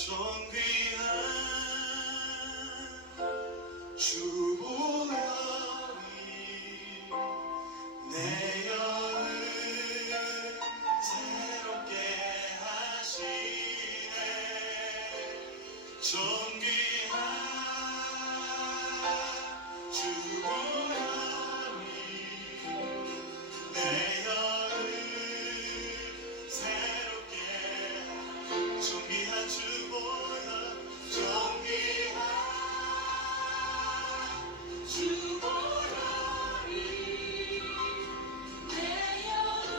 존귀한 주보혈이 내 영을 새롭게 하시네. 존귀한 주보혈이 내 영을 새롭게 존귀한 주보혈 존귀한 주보혈이 내 영을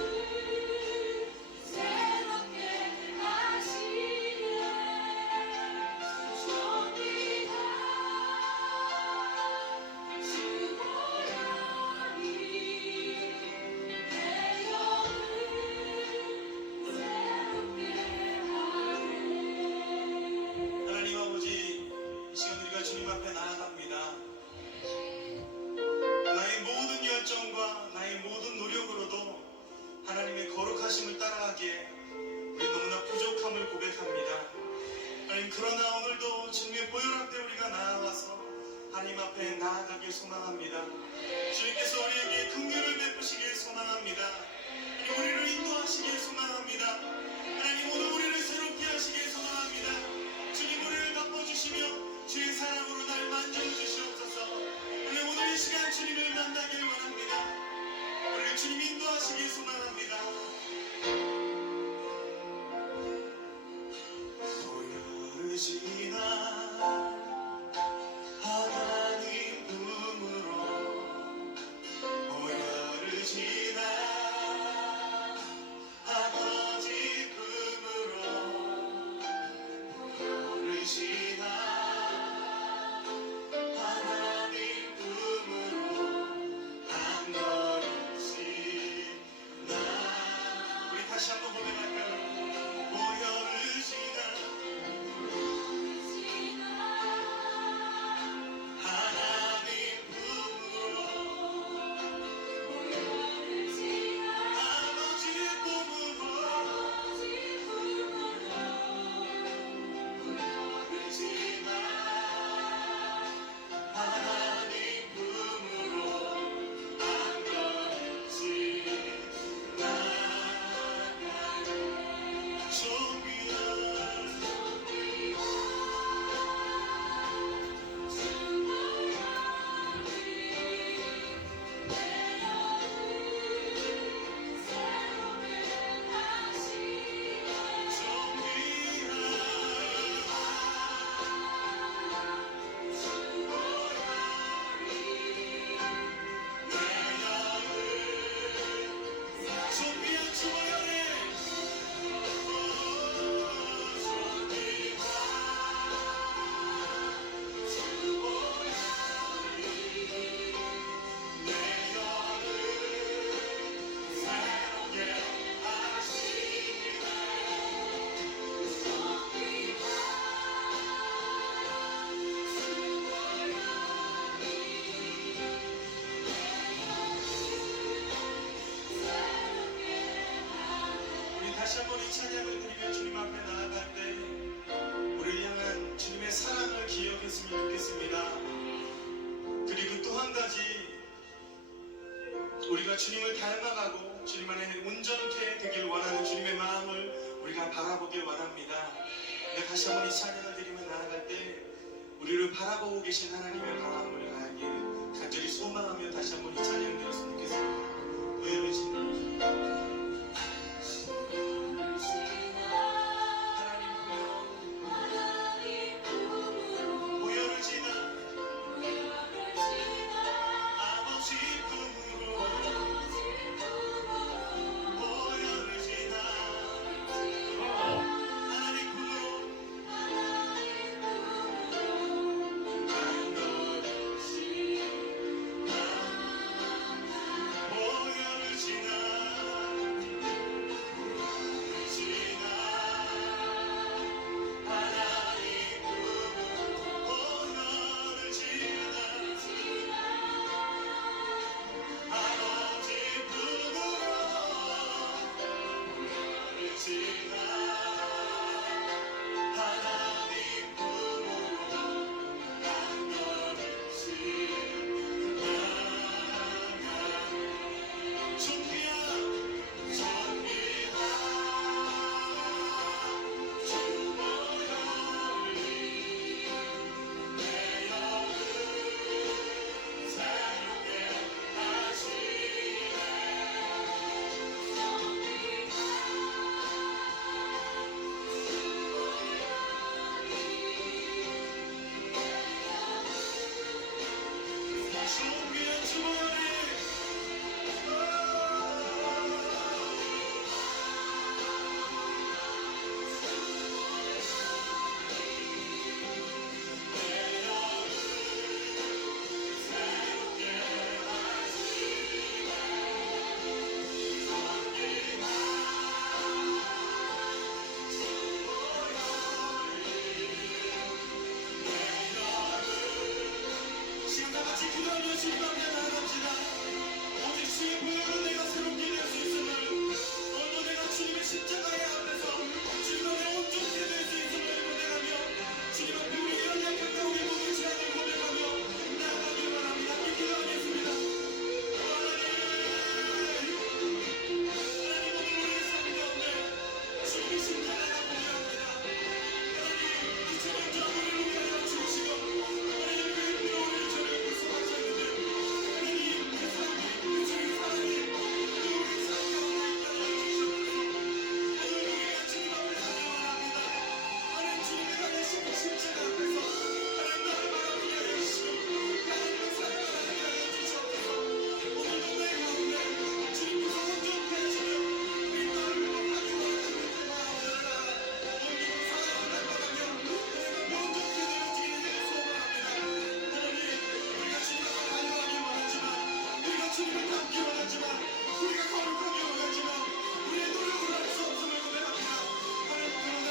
새롭게 하시네. 존귀한 주보혈이 내 영을 새롭게 하네. 하나님 아버지, 이 시간 우리가 주님 앞에 나아갑니다. 나의 모든 열정과 나의 모든 노력으로도 하나님의 거룩하심을 따라가기에 우리 너무나 부족함을 고백합니다. 하나님, 그러나 오늘도 주님의 보혈 앞에 우리가 나아와서 하나님 앞에 나아가길 소망합니다. 주님께서 우리에게 긍휼을 베푸시길 소망합니다. 하나님, 우리를 인도하시길 소망합니다. 하나님, 오늘 우리를 새롭게 하시길 소망합니다. 주님, 우리를 갚아주시며 주의 사랑으로 날 만져주시옵소서. 하나님, 오늘 이 시간 주님을 만나길 원합니다. 우리를 주님 인도하시길 소망합니다. 보혈을 지나 하나님 품으로 보혈을 지나 아버지 품으로 보혈을 지나 하나님 품으로 한 걸음씩 나 우리 다시 한번 고백할까요? 보혈을 지나 하나님 품으로 아버지 품으로 보혈을 지나 하나님 품으로 한 걸음씩 나아가네. 존귀한 다시 한번 이 찬양을 드리며 주님 앞에 나아갈 때 우리를 향한 주님의 사랑을 기억했으면 좋겠습니다. 그리고 또 한 가지, 우리가 주님을 닮아가고 주님 안에 온전케 되길 원하는 주님의 마음을 우리가 바라보길 원합니다. 우리가 다시 한번 이 찬양을 드리며 나아갈 때 우리를 바라보고 계신 하나님의 바람을 가길 간절히 소망하며 다시 한번 이 찬양 드렸으면 좋겠습니다. 보혈을 지나 보혈을 지나 아버지 품으로 보혈을 지나 하나님 품으로 한 걸음씩 보혈을 지나 주님 앞에 나아갑시다. 오직 주의 보혈로 내가 새롭게 될 수 있음을, 오늘도 내가 주님의 십자가의 앞에서 주님 앞에 온전케 될 수 있음을 고백하며 주님 앞에 우리 연약한 가운데 모든 죄악을 고백하며 나아가길 바랍니다. 기도하겠습니다. 하나님, 오늘 우리의 삶 가운데 주님의 십자가가 보여합니다. 하나님, 이 저녁 우리를 위하여 주시고 하나님 그 은혜로 우리를 저를 구속하셨는데 하나님 그 사랑이 그 주의 사랑이 그 우리 삶 가운데 있다는 주셨는데 오늘 우리가 주님 앞에 나아갑니다. 하나님 주님의 가는 십자가 앞에서 하나님 나를 바라보게 하여 주시고 하나님의 사랑을 하게 하여 주시옵소서. 오늘도 내 가운데 주님께서 온전케 하시며 우리 나를 회복하게 도와주는 그 마음을 오늘도 사랑을 바라며 내가 온전케 되어지기를 소원합니다. 하나님 우리가 주님 앞에 달려가길 원하지만 우리가 주님을 닮기 원하지만 우리가 거룩하게 원하지만 우리의 노력으로 할 수 없음을 고백합니다. 하나님 그러나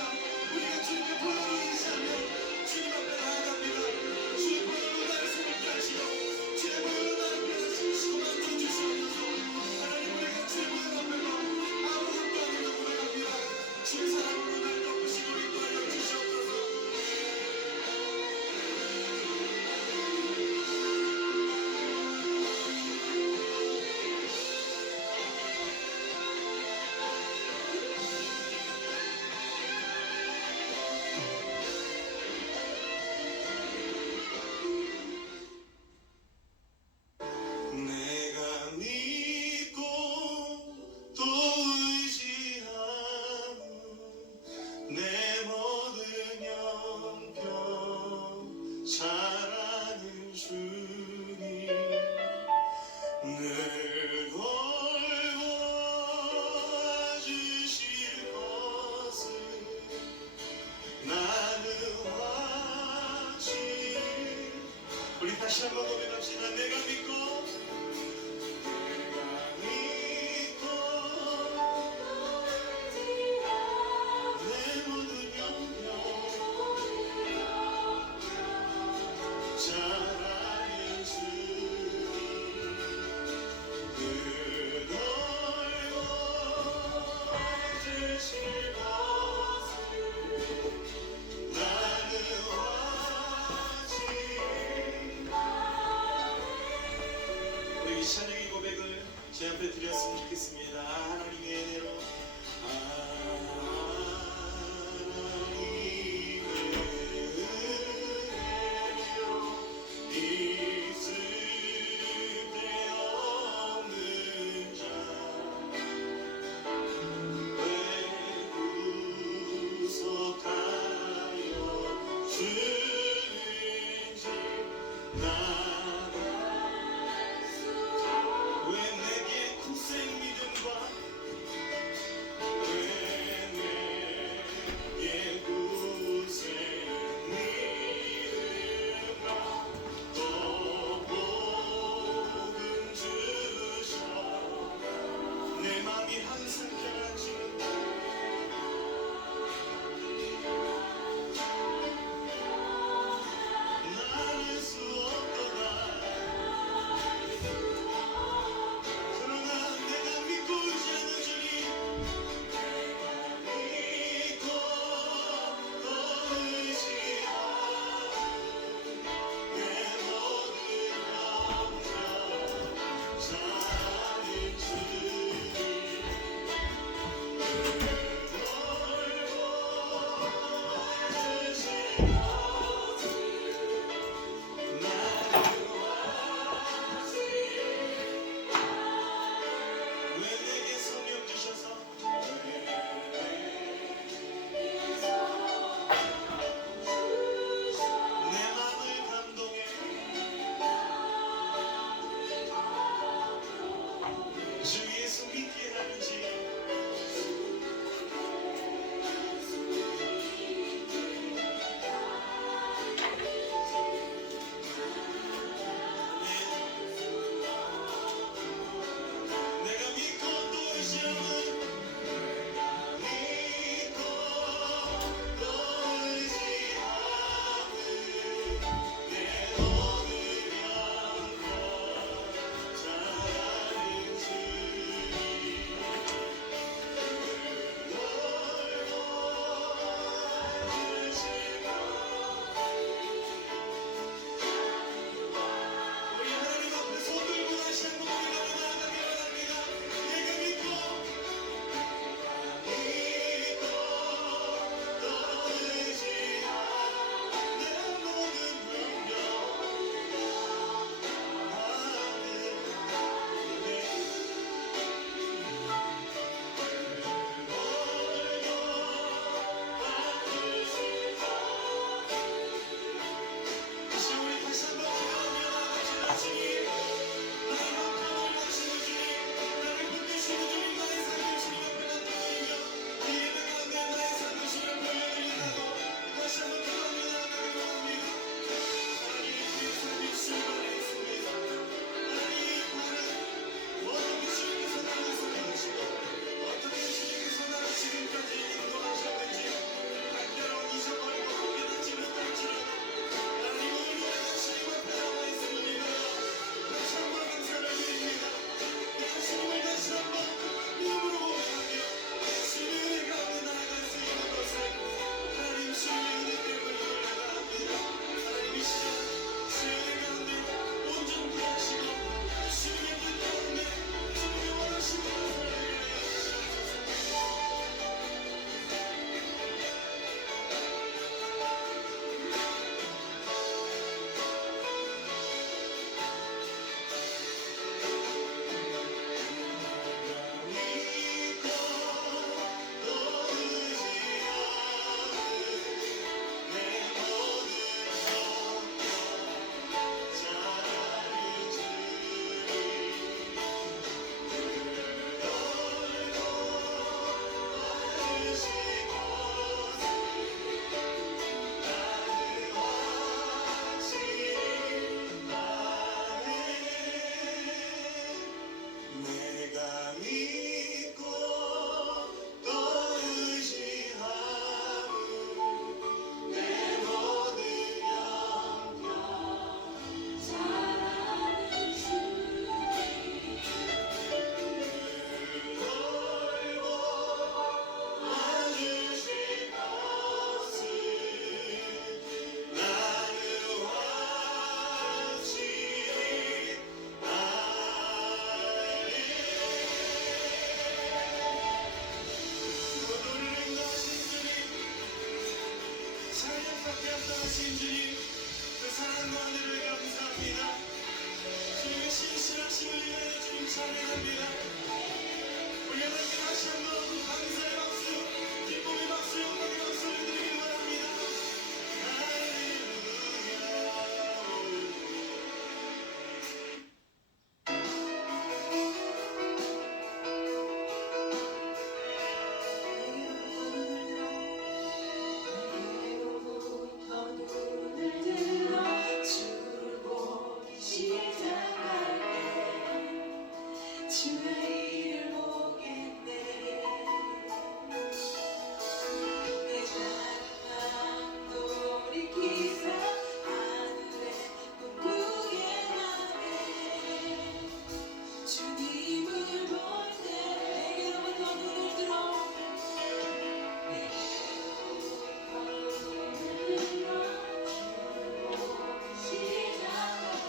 우리가 주님의 보혈을 의지하며 주님 앞에 나아갑니다. 주의 보혈로 나를 새롭게 하시고 주의 보혈로 나를 변화시키시고 만들어주시옵소서. 하나님 우리가 주의 보혈 앞에서 아무것도 아니라 고백합니다. 주의 사랑으로 날 덮으시고 인도하여 주시옵소서. 내가 믿고 또 의지하는 내 모든 영병 잘 아는 주님 늘 돌봐주실 것을 나는 확신 우리 다시 한번 고백합시다. 내가 믿고 내 모든 영병 잘 아는 주님 늘 돌봐주실 것을 나는 확신 안타깝게 합당하신 주님, 그 사랑과 은혜를 감사합니다. 주님의 신실하심을 위하여 주님 찬양합니다. 우리 하나님께 다시 한번 감사의 박수, 기쁨의 박수, 영광의 박수를 드리기 바랍니다. 내게로부터 눈을 들어 주를 보기 시작할 때 주의 일을 보겠네. 내 자랑만 돌이키사 하늘의 꿈꾸게 하네. 주님을 볼 때 내게로부터 눈을 들어 주님을 볼 때 모든 시선을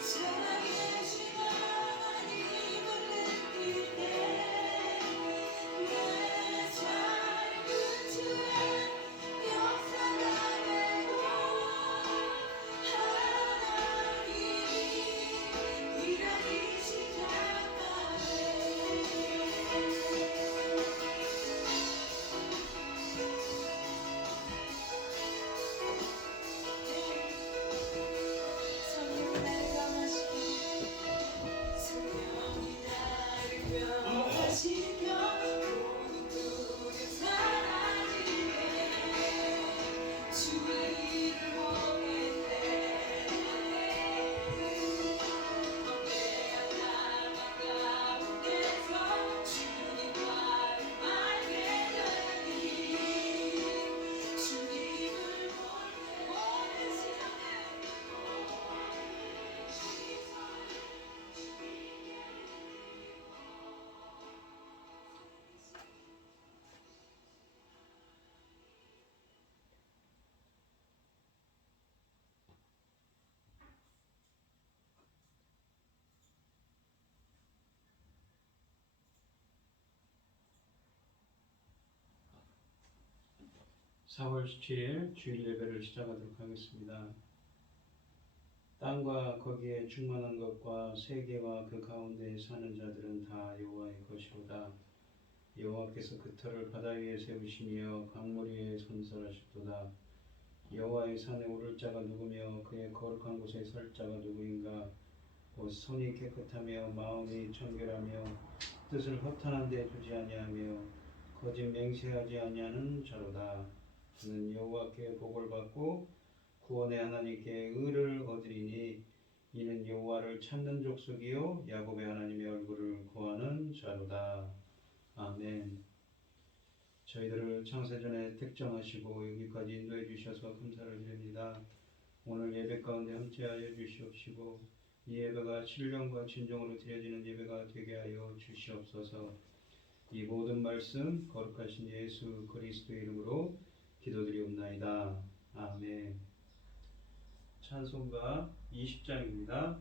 살아계신 하나님을 느낄 때 내 삶은 주의 역사가 되고 하나님이 일하기 시작하네. 성령이 나를 감화시켜 성령이 나를 변화시켜 모든 두려움 사라지게 주의 일을 보겠네. 험대한 나만 가운데서 주님과 알게 되니 주님을 볼 때 모든 시선을 사월 17일 주일 예배를 시작하도록 하겠습니다. 땅과 거기에 충만한 것과 세계와 그 가운데에 사는 자들은 다 여호와의 것이로다. 여호와께서 그 터를 바다 위에 세우시며 강물 위에 건설하셨도다. 여호와의 산에 오를 자가 누구며 그의 거룩한 곳에 설 자가 누구인가? 곧 손이 깨끗하며 마음이 청결하며 뜻을 허탄한 데 두지 아니하며 거짓 맹세하지 아니하는 자로다. 그는 여호와께 복을 받고 구원의 하나님께 의를 얻으리니 이는 여호와를 찾는 족속이요 야곱의 하나님의 얼굴을 구하는 자로다. 아멘. 저희들을 창세전에 택정하시고 여기까지 인도해 주셔서 감사를 드립니다. 오늘 예배 가운데 함께하여 주시옵시고 이 예배가 신령과 진정으로 드려지는 예배가 되게 하여 주시옵소서. 이 모든 말씀 거룩하신 예수 그리스도의 이름으로 기도드리옵나이다. 아멘. 찬송가 20장입니다.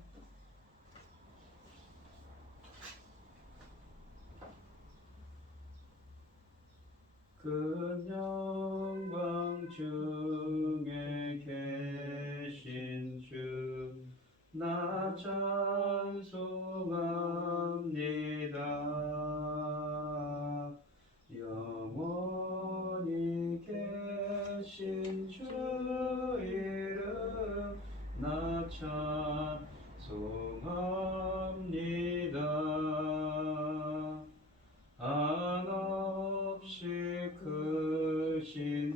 그 영광 중에 계신 주 나 찬송합니다. 영원히 계신 주 이름 나 찬송합니다. 한없이 크신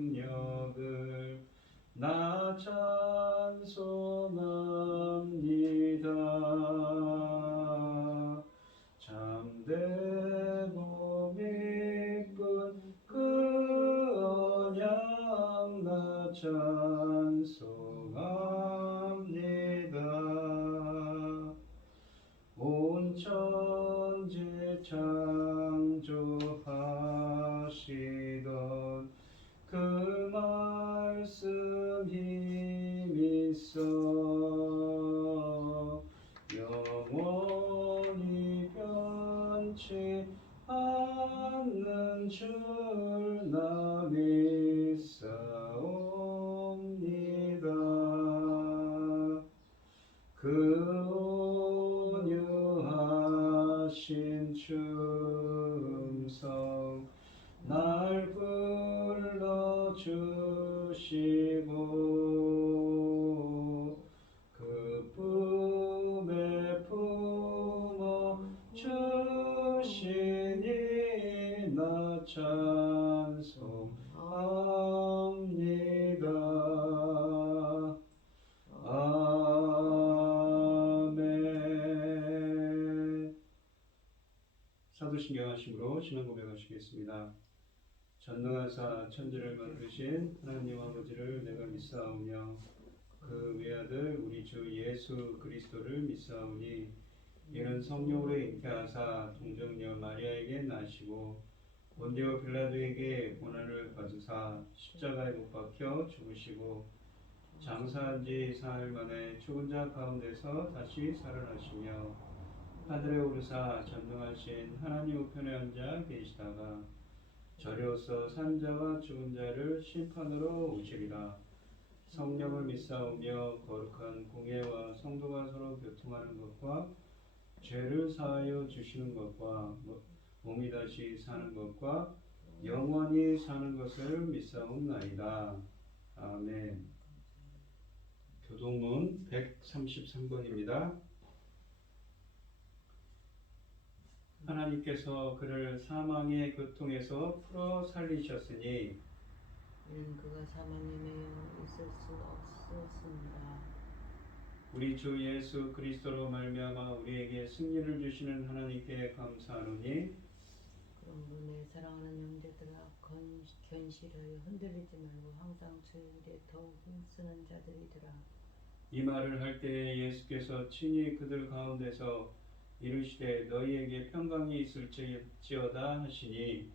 능력을 나 찬송합니다. 참되고 믿은 그 언약 나 찬송합니다. 있어 영원히 변치 않는 줄 나 믿사옵니다. 그 온유하신 충성 날 불러주시고 그 품에 품어 주시니 나 찬송합니다. 아멘. 사도신경 하심으로 신앙 고백하시겠습니다. 전능하사 천지를 만드신 하나님 아버지를 내가 믿사오며 그 외아들 우리 주 예수 그리스도를 믿사오니 이는 성령으로 잉태하사 동정녀 마리아에게 나시고 본디오 빌라도에게 고난을 받으사 십자가에 못 박혀 죽으시고 장사한 지 사흘 만에 죽은 자 가운데서 다시 살아나시며 하늘에 오르사 전능하신 하나님 우편에 앉아 계시다가 저리로서 산 자와 죽은 자를 심판으로 오시리라. 성령을 믿사오며 거룩한 공예와 성도가 서로 교통하는 것과 죄를 사하여 주시는 것과 몸이 다시 사는 것과 영원히 사는 것을 믿사옵나이다. 아멘. 교동문 133번입니다. 하나님께서 그를 사망의 고통에서 풀어 살리셨으니 이는 그가 사망에 매여 있을 수 없었습니다. 우리 주 예수 그리스도로 말미암아 우리에게 승리를 주시는 하나님께 감사하노니 그러므로 내 사랑하는 형제들아 견실하여 흔들리지 말고 항상 주일에 더욱 힘쓰는 자들이더라. 이 말을 할 때에 예수께서 친히 그들 가운데서 이르시되 너희에게 평강이 있을지어다 하시니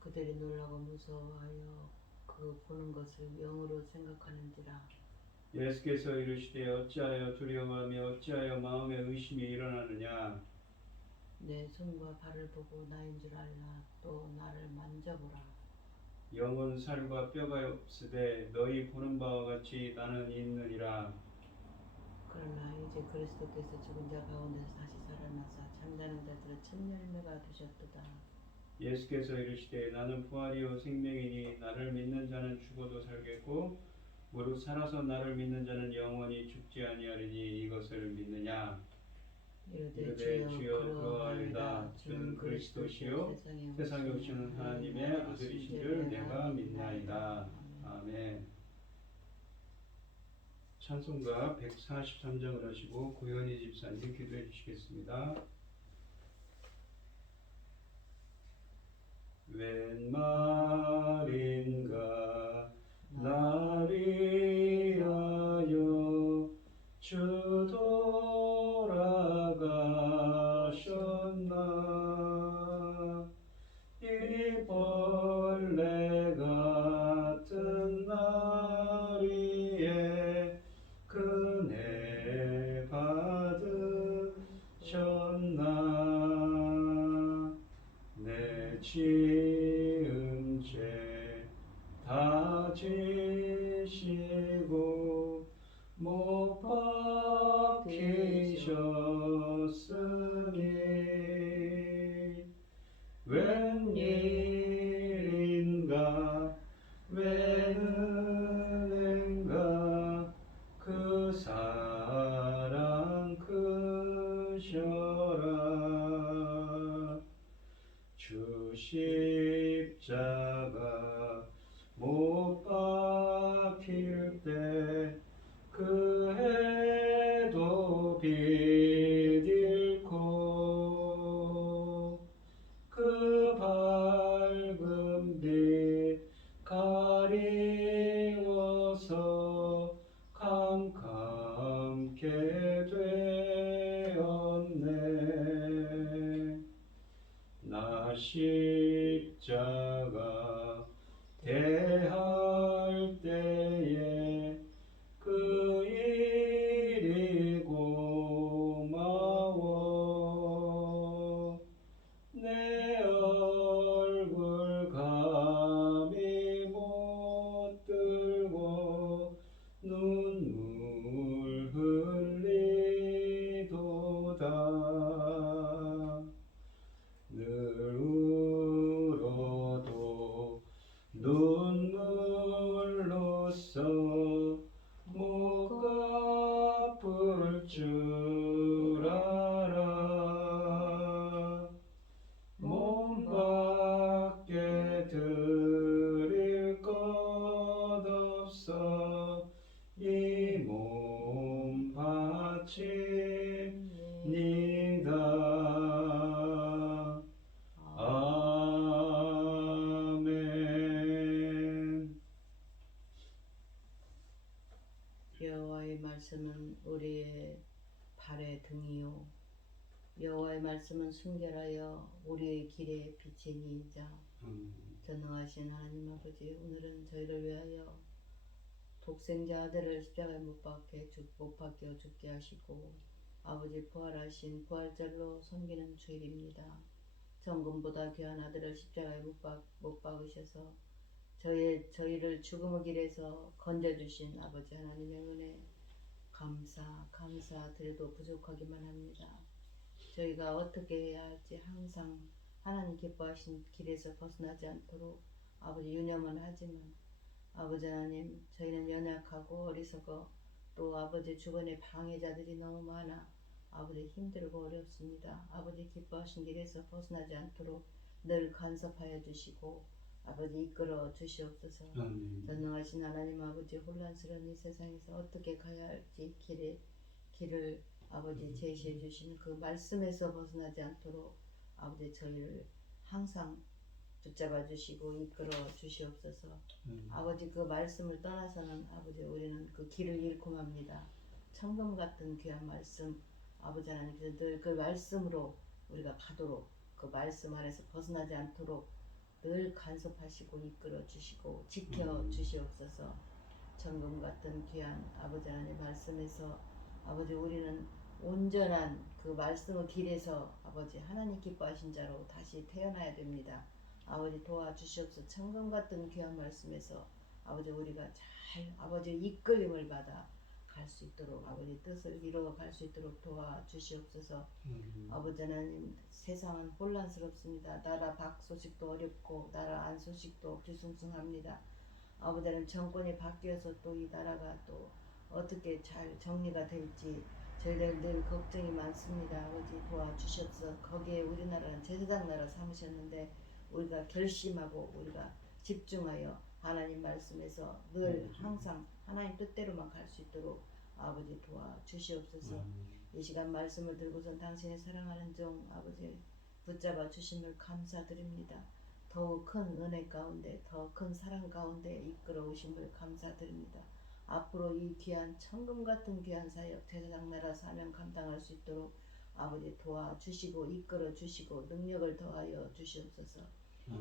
그들이 놀라고 무서워하여 그 보는 것을 영으로 생각하는지라. 예수께서 이르시되 어찌하여 두려워하며 어찌하여 마음에 의심이 일어나느냐. 내 손과 발을 보고 나인 줄 알라. 또 나를 만져보라. 영은 살과 뼈가 없으되 너희 보는 바와 같이 나는 있느니라. 그러나 이제 그리스도께서 죽은 자 가운데서 다시 살아나사 잠자는 자들의 첫 열매가 되셨도다. 예수께서 이르시되 나는 부활이요 생명이니 나를 믿는 자는 죽어도 살겠고 무릇 살아서 나를 믿는 자는 영원히 죽지 아니하리니 이것을 믿느냐. 이르되 주여 그러하리다. 주는 그리스도시요 세상에 오시는 하나님의 아들이신 줄 내가 믿나이다. 아멘. 찬송가 143장을 하시고 고현희 집사님 기도해 주시겠습니다. 웬 말인가 나리 하여 주 돌아가셨나. 이 벌레 같은 나리에 그네 받으셨나. 내 지은 죄 못 갚을 줄 알아 몸 밖에 드릴 것 없어 이 몸 바칩니다. 아멘. 여호와의 말씀은 우리의 발의 등이요 여호와의 말씀은 순결하여 우리의 길에 빛이니이다. 전능하신 하나님 아버지, 오늘은 저희를 위하여 독생자 아들을 십자가에 못 박혀 죽게 하시고 아버지 부활하신 부활절로 섬기는 주일입니다. 정금보다 귀한 아들을 십자가에 못 박으셔서 저희를 죽음의 길에서 건져주신 아버지 하나님의 은혜 감사 드려도 부족하기만 합니다. 저희가 어떻게 해야 할지 항상 하나님 기뻐하신 길에서 벗어나지 않도록 아버지 유념은 하지만 아버지 하나님 저희는 연약하고 어리석어 또 아버지 주변에 방해자들이 너무 많아 아버지 힘들고 어렵습니다. 아버지 기뻐하신 길에서 벗어나지 않도록 늘 간섭하여 주시고 아버지 이끌어 주시옵소서. 전능하신 하나님 아버지 혼란스러운 이 세상에서 어떻게 가야 할지 길을 아버지 제시해 주신 그 말씀에서 벗어나지 않도록 아버지 저희를 항상 붙잡아 주시고 이끌어 주시옵소서. 아버지 그 말씀을 떠나서는 아버지 우리는 그 길을 잃고 맙니다. 천금 같은 귀한 말씀 아버지 하나님께서 늘 그 말씀으로 우리가 가도록 그 말씀 안에서 벗어나지 않도록 늘 간섭하시고 이끌어 주시고 지켜 주시옵소서. 천금 같은 귀한 아버지 하나님의 말씀에서 아버지 우리는 온전한 그 말씀의 길에서 아버지 하나님 기뻐하신 자로 다시 태어나야 됩니다. 아버지 도와주시옵소서. 천금 같은 귀한 말씀에서 아버지 우리가 잘 아버지 이끌림을 받아 갈 수 있도록 아버지 뜻을 이루어 갈 수 있도록 도와주시옵소서. 아버지 하나님 세상은 혼란스럽습니다. 나라 밖 소식도 어렵고 나라 안 소식도 뒤숭숭합니다. 아버지 하나님 정권이 바뀌어서 또 이 나라가 또 어떻게 잘 정리가 될지 저희들 늘 걱정이 많습니다. 아버지 도와주시옵소서. 거기에 우리나라는 제사장 나라 삼으셨는데 우리가 결심하고 우리가 집중하여 하나님 말씀에서 늘 항상 하나님 뜻대로만 갈 수 있도록 아버지 도와주시옵소서. 이 시간 말씀을 들고선 당신의 사랑하는 종 아버지 붙잡아 주심을 감사드립니다. 더욱 큰 은혜 가운데 더 큰 사랑 가운데 이끌어 오심을 감사드립니다. 앞으로 이 귀한 천금 같은 귀한 사역 제사장 나라 사명 감당할 수 있도록 아버지 도와주시고 이끌어 주시고 능력을 더하여 주시옵소서.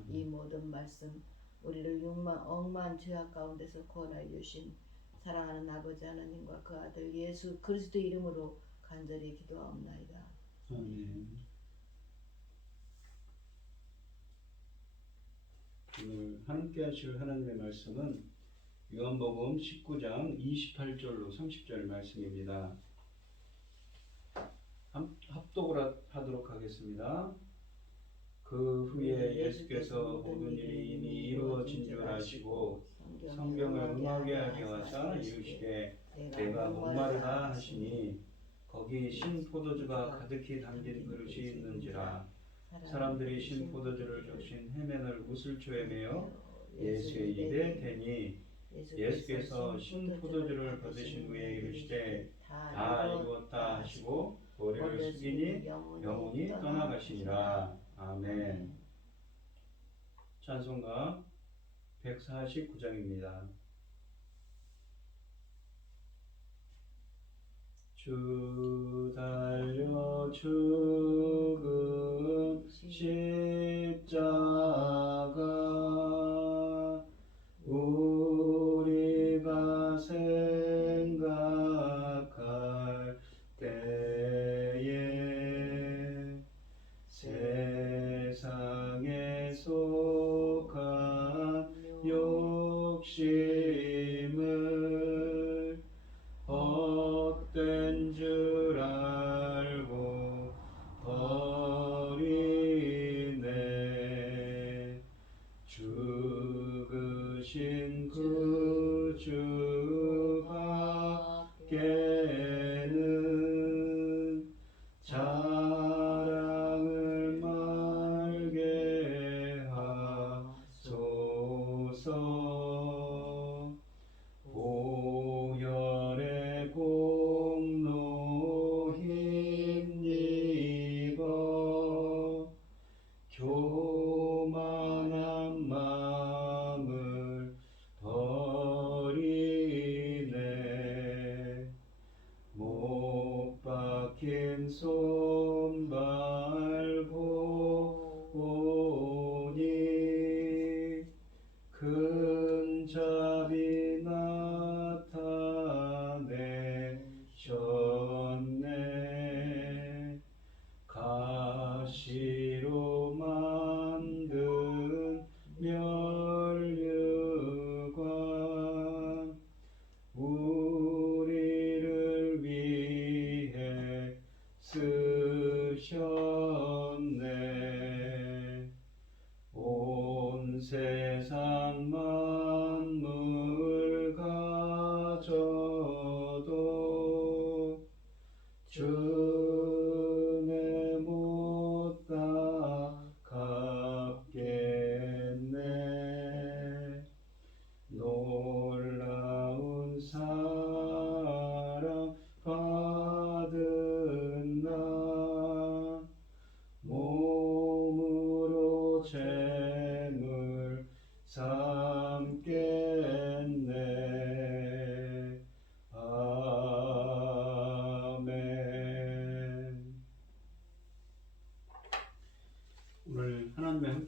이 모든 말씀 우리를 억만 죄악 가운데서 구원하여 주신 사랑하는 아버지 하나님과 그 아들 예수 그리스도 이름으로 간절히 기도하옵나이다. 아멘. 오늘 함께 하실 하나님의 말씀은 요한복음 19장 28절로 30절 말씀입니다. 합독을 하도록 하겠습니다. 그 후에 예수께서 모든 일이 이미 이루어진 줄 아시고 성경을 응하게 하려 하사 이르시되 내가 목마르다 하시니 거기 신 포도주가 가득히 담긴 그릇이 있는지라. 사람들이 신 포도주를 적신 해면을 우슬초에 매어 예수의 입에 대니 예수께서 신 포도주를 받으신 후에 이르시되 다 이루었다 하시고 머리를 숙이니 영혼이 떠나가시니라. 아멘. 찬송가 149장입니다. 주 달려 죽은 십자가 우리가 생각할 때에 세상에 속한 욕심을 헛된 줄 알고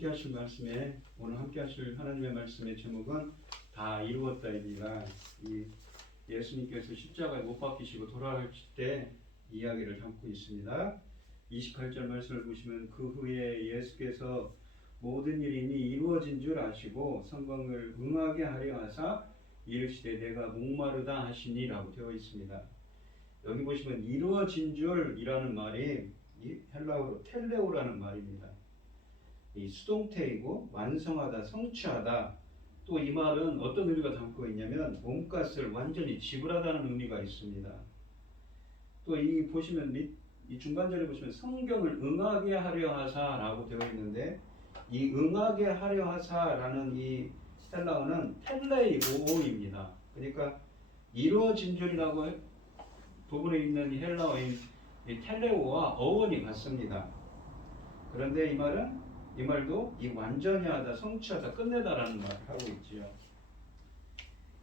함께 하실 말씀에 오늘 함께 하실 하나님의 말씀의 제목은 다 이루었다입니다. 이 예수님께서 십자가에 못 박히시고 돌아가실 때 이야기를 담고 있습니다. 28절 말씀을 보시면 그 후에 예수께서 모든 일이 이미 이루어진 줄 아시고 성경을 응하게 하려 하사 이르시되 내가 목마르다 하시니라고 되어 있습니다. 여기 보시면 이루어진 줄이라는 말이 이 헬라어로 텔레오라는 말입니다. 이 수동태이고 완성하다, 성취하다. 또 이 말은 어떤 의미가 담고 있냐면 몸값을 완전히 지불하다는 의미가 있습니다. 또 이 보시면 이 중간절에 보시면 성경을 응하게 하려 하사라고 되어 있는데 이 응하게 하려 하사라는 이 헬라어는 텔레오입니다. 그러니까 이루어진 줄이라고 부분에 있는 이 헬라어인 이 텔레오와 어원이 같습니다. 그런데 이 말도 이 완전히 하다, 성취하다, 끝내다라는 말을 하고 있지요.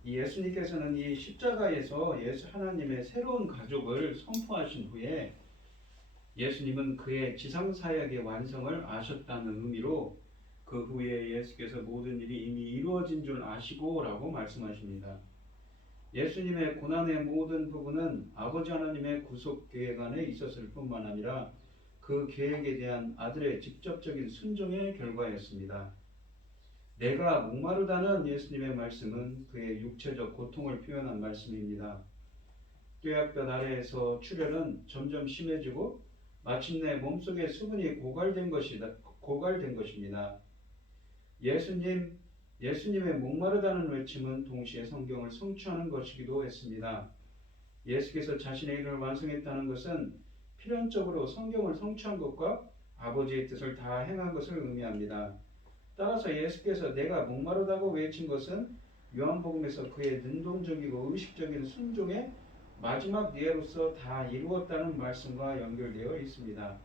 이 예수님께서는 이 십자가에서 하나님의 새로운 가족을 선포하신 후에 예수님은 그의 지상 사역의 완성을 아셨다는 의미로 그 후에 예수께서 모든 일이 이미 이루어진 줄 아시고라고 말씀하십니다. 예수님의 고난의 모든 부분은 아버지 하나님의 구속 계획 안에 있었을 뿐만 아니라 그 계획에 대한 아들의 직접적인 순종의 결과였습니다. 내가 목마르다는 예수님의 말씀은 그의 육체적 고통을 표현한 말씀입니다. 뙤약볕 아래에서 출혈은 점점 심해지고 마침내 몸속의 수분이 고갈된 것입니다. 예수님의 목마르다는 외침은 동시에 성경을 성취하는 것이기도 했습니다. 예수께서 자신의 일을 완성했다는 것은 필연적으로 성경을 성취한 것과 아버지의 뜻을 다 행한 것을 의미합니다. 따라서 예수께서 내가 목마르다고 외친 것은 요한복음에서 그의 능동적이고 의식적인 순종의 마지막 예로서 다 이루었다는 말씀과 연결되어 있습니다.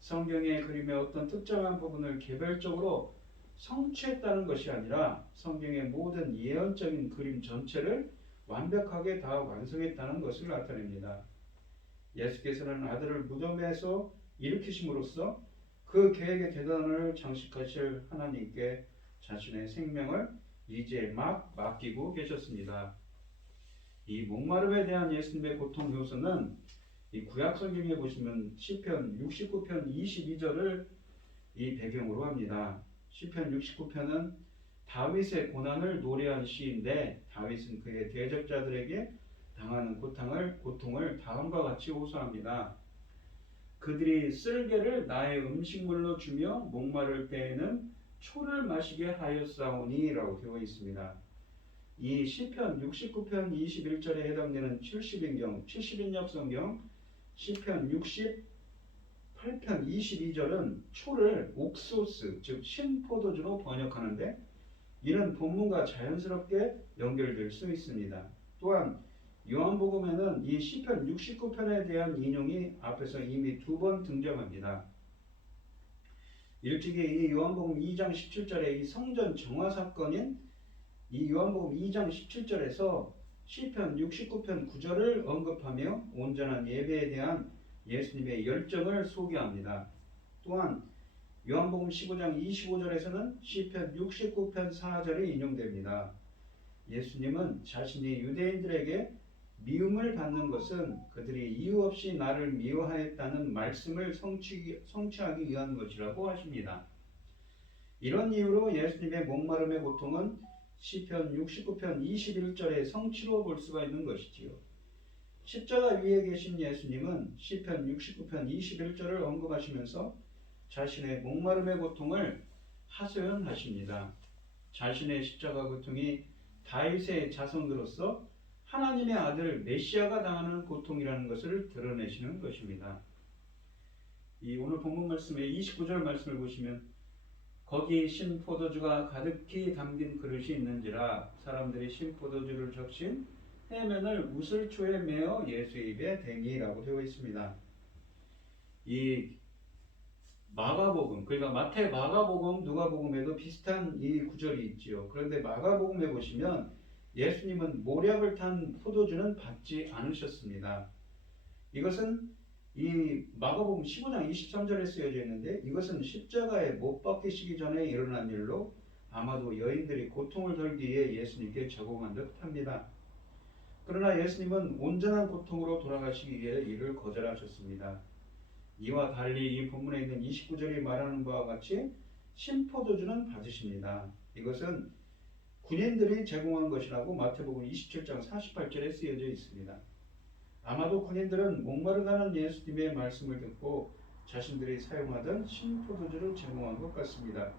성경의 그림의 어떤 특정한 부분을 개별적으로 성취했다는 것이 아니라 성경의 모든 예언적인 그림 전체를 완벽하게 다 완성했다는 것을 나타냅니다. 예수께서는 아들을 무덤에서 일으키심으로써 그 계획의 대단을 장식하실 하나님께 자신의 생명을 이제 막 맡기고 계셨습니다. 이 목마름에 대한 예수님의 고통 묘사는 이 구약 성경에 보시면 시편 69편 22절을 이 배경으로 합니다. 시편 69편은 다윗의 고난을 노래한 시인데 다윗은 그의 대적자들에게 당하는 고통을 다음과 같이 호소합니다. 그들이 쓸개를 나의 음식물로 주며 목마를 때에는 초를 마시게 하였사오니 라고 되어 있습니다. 이 시편 69편 21절에 해당되는 70인역 성경 시편 68편 22절은 초를 옥소스 즉 신포도주로 번역하는데 이는 본문과 자연스럽게 연결될 수 있습니다. 또한 요한복음에는 이 시편 69편에 대한 인용이 앞에서 이미 2번 등장합니다. 일찍이 이 요한복음 2장 17절에 이 성전 정화 사건인 이 요한복음 2장 17절에서 시편 69편 9절을 언급하며 온전한 예배에 대한 예수님의 열정을 소개합니다. 또한 요한복음 15장 25절에서는 시편 69편 4절이 인용됩니다. 예수님은 자신이 유대인들에게 미움을 받는 것은 그들이 이유 없이 나를 미워하였다는 말씀을 성취하기 위한 것이라고 하십니다. 이런 이유로 예수님의 목마름의 고통은 시편 69편 21절의 성취로 볼 수가 있는 것이지요. 십자가 위에 계신 예수님은 시편 69편 21절을 언급하시면서 자신의 목마름의 고통을 하소연하십니다. 자신의 십자가 고통이 다윗의 자손으로서 하나님의 아들 메시아가 당하는 고통이라는 것을 드러내시는 것입니다. 이 오늘 본문 말씀의 29절 말씀을 보시면 거기 신포도주가 가득히 담긴 그릇이 있는지라 사람들이 신포도주를 적신 해면을 우슬초에 메어 예수의 입에 대니라고 되어 있습니다. 이 마가복음, 그러니까 마태, 마가복음, 누가복음에도 비슷한 이 구절이 있지요. 그런데 마가복음에 보시면 예수님은 모략을 탄 포도주는 받지 않으셨습니다. 이것은 이 마가복음 15장 23절에 쓰여져 있는데 이것은 십자가에 못 박히시기 전에 일어난 일로 아마도 여인들이 고통을 덜기 위해 예수님께 제공한 듯합니다. 그러나 예수님은 온전한 고통으로 돌아가시기 위해 이를 거절하셨습니다. 이와 달리 이 본문에 있는 29절이 말하는 바와 같이 신포도주는 받으십니다. 이것은 군인들이 제공한 것이라고 마태복음 27장 48절에 쓰여져 있습니다. 아마도 군인들은 목마르다는 예수님의 말씀을 듣고 자신들이 사용하던 신포도주를 제공한 것 같습니다.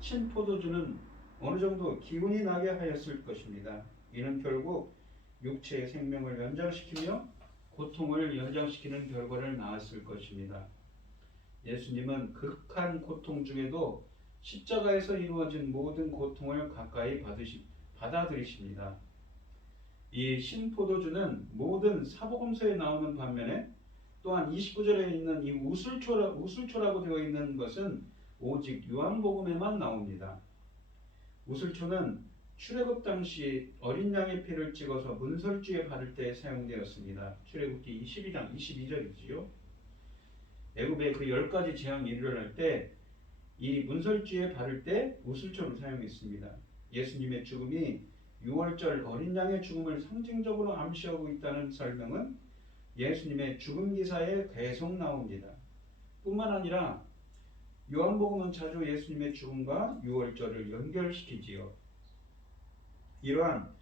신포도주는 어느 정도 기운이 나게 하였을 것입니다. 이는 결국 육체의 생명을 연장시키며 고통을 연장시키는 결과를 낳았을 것입니다. 예수님은 극한 고통 중에도 십자가에서 이루어진 모든 고통을 가까이 받아들이십니다. 이 신포도주는 모든 사복음서에 나오는 반면에 또한 29절에 있는 이 우슬초라고 되어 있는 것은 오직 요한복음에만 나옵니다. 우슬초는 출애굽 당시 어린 양의 피를 찍어서 문설주에 바를 때 사용되었습니다. 출애굽기 22장 22절이지요. 애굽의 그 10가지 재앙이 일어날 때 이 문설주에 바를 때 우슬초를 사용했습니다. 예수님의 죽음이 6월절 어린 양의 죽음을 상징적으로 암시하고 있다는 설명은 예수님의 죽음 기사에 계속 나옵니다. 뿐만 아니라 요한복음은 자주 예수님의 죽음과 6월절을 연결시키지요. 이러한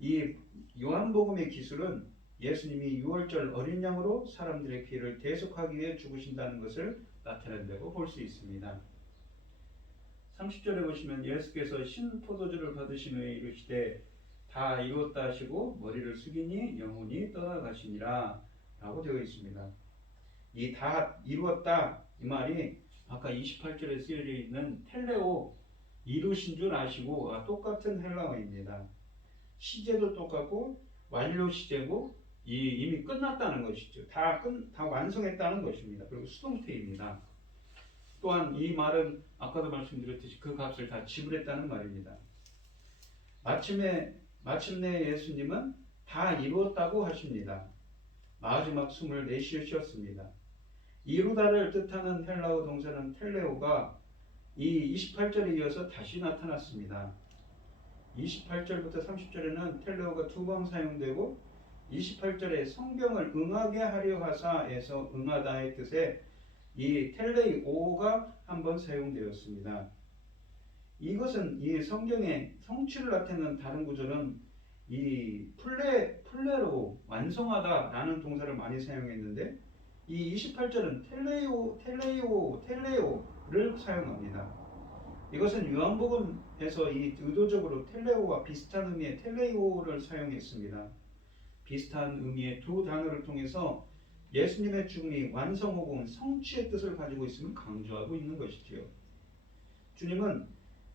이 요한복음의 기술은 예수님이 6월절 어린 양으로 사람들의 피를 대속하기 위해 죽으신다는 것을 나타낸다고 볼 수 있습니다. 30절에 보시면 예수께서 신포도주를 받으신 후에 이르시되 다 이루었다 하시고 머리를 숙이니 영혼이 떠나가시니라 라고 되어 있습니다. 이 다 이루었다 이 말이 아까 28절에 쓰여져 있는 텔레오 이루신 줄 아시고 똑같은 헬라어입니다. 시제도 똑같고 완료 시제고 이미 끝났다는 것이죠. 다 완성했다는 것입니다. 그리고 수동태입니다. 또한 이 말은 아까도 말씀드렸듯이 그 값을 다 지불했다는 말입니다. 마침내 예수님은 다 이루었다고 하십니다. 마지막 숨을 내쉬셨습니다. 이루다를 뜻하는 헬라어 동사는 텔레오가 이 28절에 이어서 다시 나타났습니다. 28절부터 30절에는 텔레오가 2번 사용되고 28절에 성경을 응하게 하려 하사에서 응하다의 뜻에 이 텔레오가 한번 사용되었습니다. 이것은 이 성경의 성취를 나타내는 다른 구절은 이 플레로 완성하다라는 동사를 많이 사용했는데 이 28절은 텔레오를 사용합니다. 이것은 요한복음에서 이 의도적으로 텔레오와 비슷한 의미의 텔레오를 사용했습니다. 비슷한 의미의 두 단어를 통해서 예수님의 죽음이 완성 혹은 성취의 뜻을 가지고 있음을 강조하고 있는 것이지요. 주님은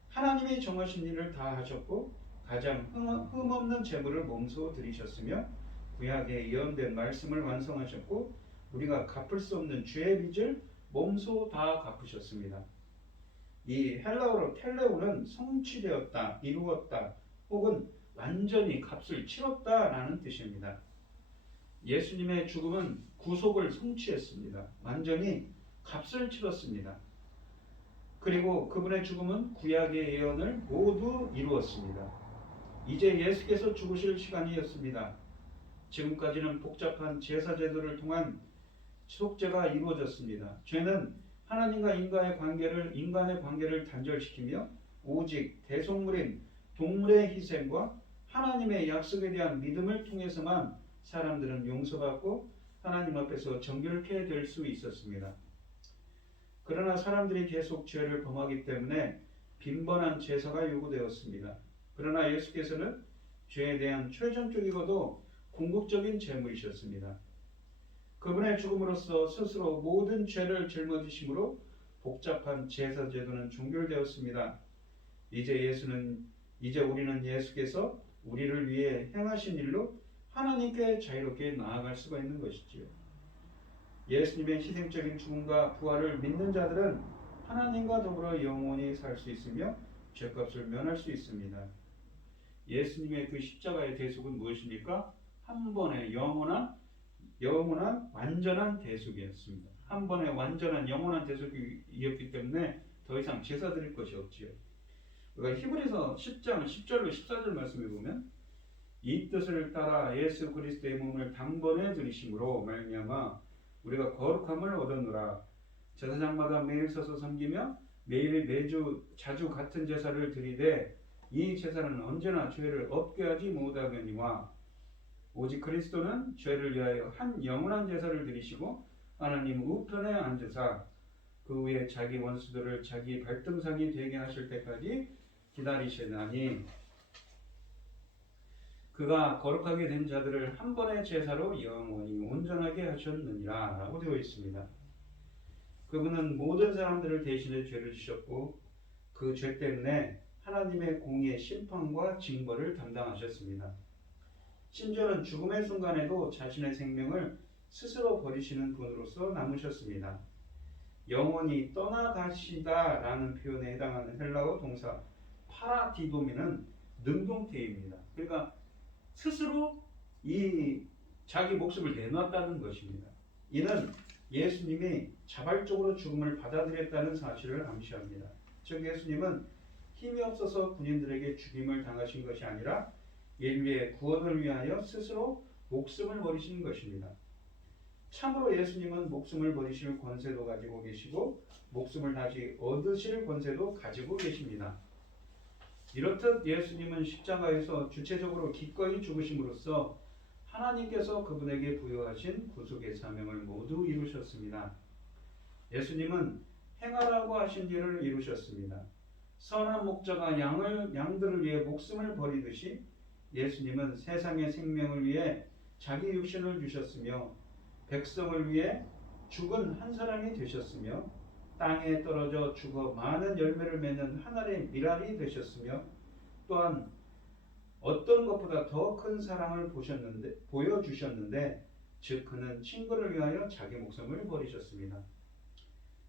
하나님이 정하신 일을 다 하셨고 가장 흠없는 제물을 몸소 드리셨으며 구약에 예언된 말씀을 완성하셨고 우리가 갚을 수 없는 죄의 빚을 몸소 다 갚으셨습니다. 이 헬라어로 텔레오는 성취되었다, 이루었다 혹은 완전히 값을 치렀다라는 뜻입니다. 예수님의 죽음은 구속을 성취했습니다. 완전히 값을 치렀습니다. 그리고 그분의 죽음은 구약의 예언을 모두 이루었습니다. 이제 예수께서 죽으실 시간이었습니다. 지금까지는 복잡한 제사 제도를 통한 속죄가 이루어졌습니다. 죄는 하나님과 인간의 관계를 단절시키며 오직 대속물인 동물의 희생과 하나님의 약속에 대한 믿음을 통해서만 사람들은 용서받고 하나님 앞에서 정결케 될 수 있었습니다. 그러나 사람들이 계속 죄를 범하기 때문에 빈번한 제사가 요구되었습니다. 그러나 예수께서는 죄에 대한 최종적이고도 궁극적인 제물이셨습니다. 그분의 죽음으로써 스스로 모든 죄를 짊어지심으로 복잡한 제사 제도는 종결되었습니다. 이제 우리는 예수께서 우리를 위해 행하신 일로 하나님께 자유롭게 나아갈 수가 있는 것이지요. 예수님의 희생적인 죽음과 부활을 믿는 자들은 하나님과 더불어 영원히 살 수 있으며 죄값을 면할 수 있습니다. 예수님의 그 십자가의 대속은 무엇입니까? 한 번의 영원한 영원한 완전한 대속이었습니다. 한 번에 완전한 영원한 대속이었기 때문에 더 이상 제사 드릴 것이 없지요. 그러니까 히브리서 10장 10절로 14절 말씀에 보면 이 뜻을 따라 예수 그리스도의 몸을 단번에 들이심으로 말미암아 우리가 거룩함을 얻었노라. 제사장마다 매일 서서 섬기며 매주 자주 같은 제사를 드리되 이 제사는 언제나 죄를 없게 하지 못하거니와 오직 그리스도는 죄를 위하여 한 영원한 제사를 드리시고 하나님 우편에 앉으사 그 후에 자기 원수들을 자기 발등상이 되게 하실 때까지 기다리시나니 그가 거룩하게 된 자들을 한 번의 제사로 영원히 온전하게 하셨느니라 라고 되어 있습니다. 그분은 모든 사람들을 대신해 죄를 지셨고 그 죄 때문에 하나님의 공의의 심판과 징벌을 담당하셨습니다. 심지어는 죽음의 순간에도 자신의 생명을 스스로 버리시는 분으로서 남으셨습니다. 영원히 떠나가시다라는 표현에 해당하는 헬라어 동사 파라디도미는 능동태입니다. 그러니까 스스로 이 자기 목숨을 내놨다는 것입니다. 이는 예수님이 자발적으로 죽음을 받아들였다는 사실을 암시합니다. 즉 예수님은 힘이 없어서 군인들에게 죽임을 당하신 것이 아니라 인류의 구원을 위하여 스스로 목숨을 버리신 것입니다. 참으로 예수님은 목숨을 버리실 권세도 가지고 계시고 목숨을 다시 얻으실 권세도 가지고 계십니다. 이렇듯 예수님은 십자가에서 주체적으로 기꺼이 죽으심으로써 하나님께서 그분에게 부여하신 구속의 사명을 모두 이루셨습니다. 예수님은 행하라고 하신 일을 이루셨습니다. 선한 목자가 양들을 위해 목숨을 버리듯이 예수님은 세상의 생명을 위해 자기 육신을 주셨으며 백성을 위해 죽은 한 사람이 되셨으며 땅에 떨어져 죽어 많은 열매를 맺는 하늘의 미랄이 되셨으며 또한 어떤 것보다 더 큰 사랑을 보여주셨는데 즉 그는 친구를 위하여 자기 목숨을 버리셨습니다.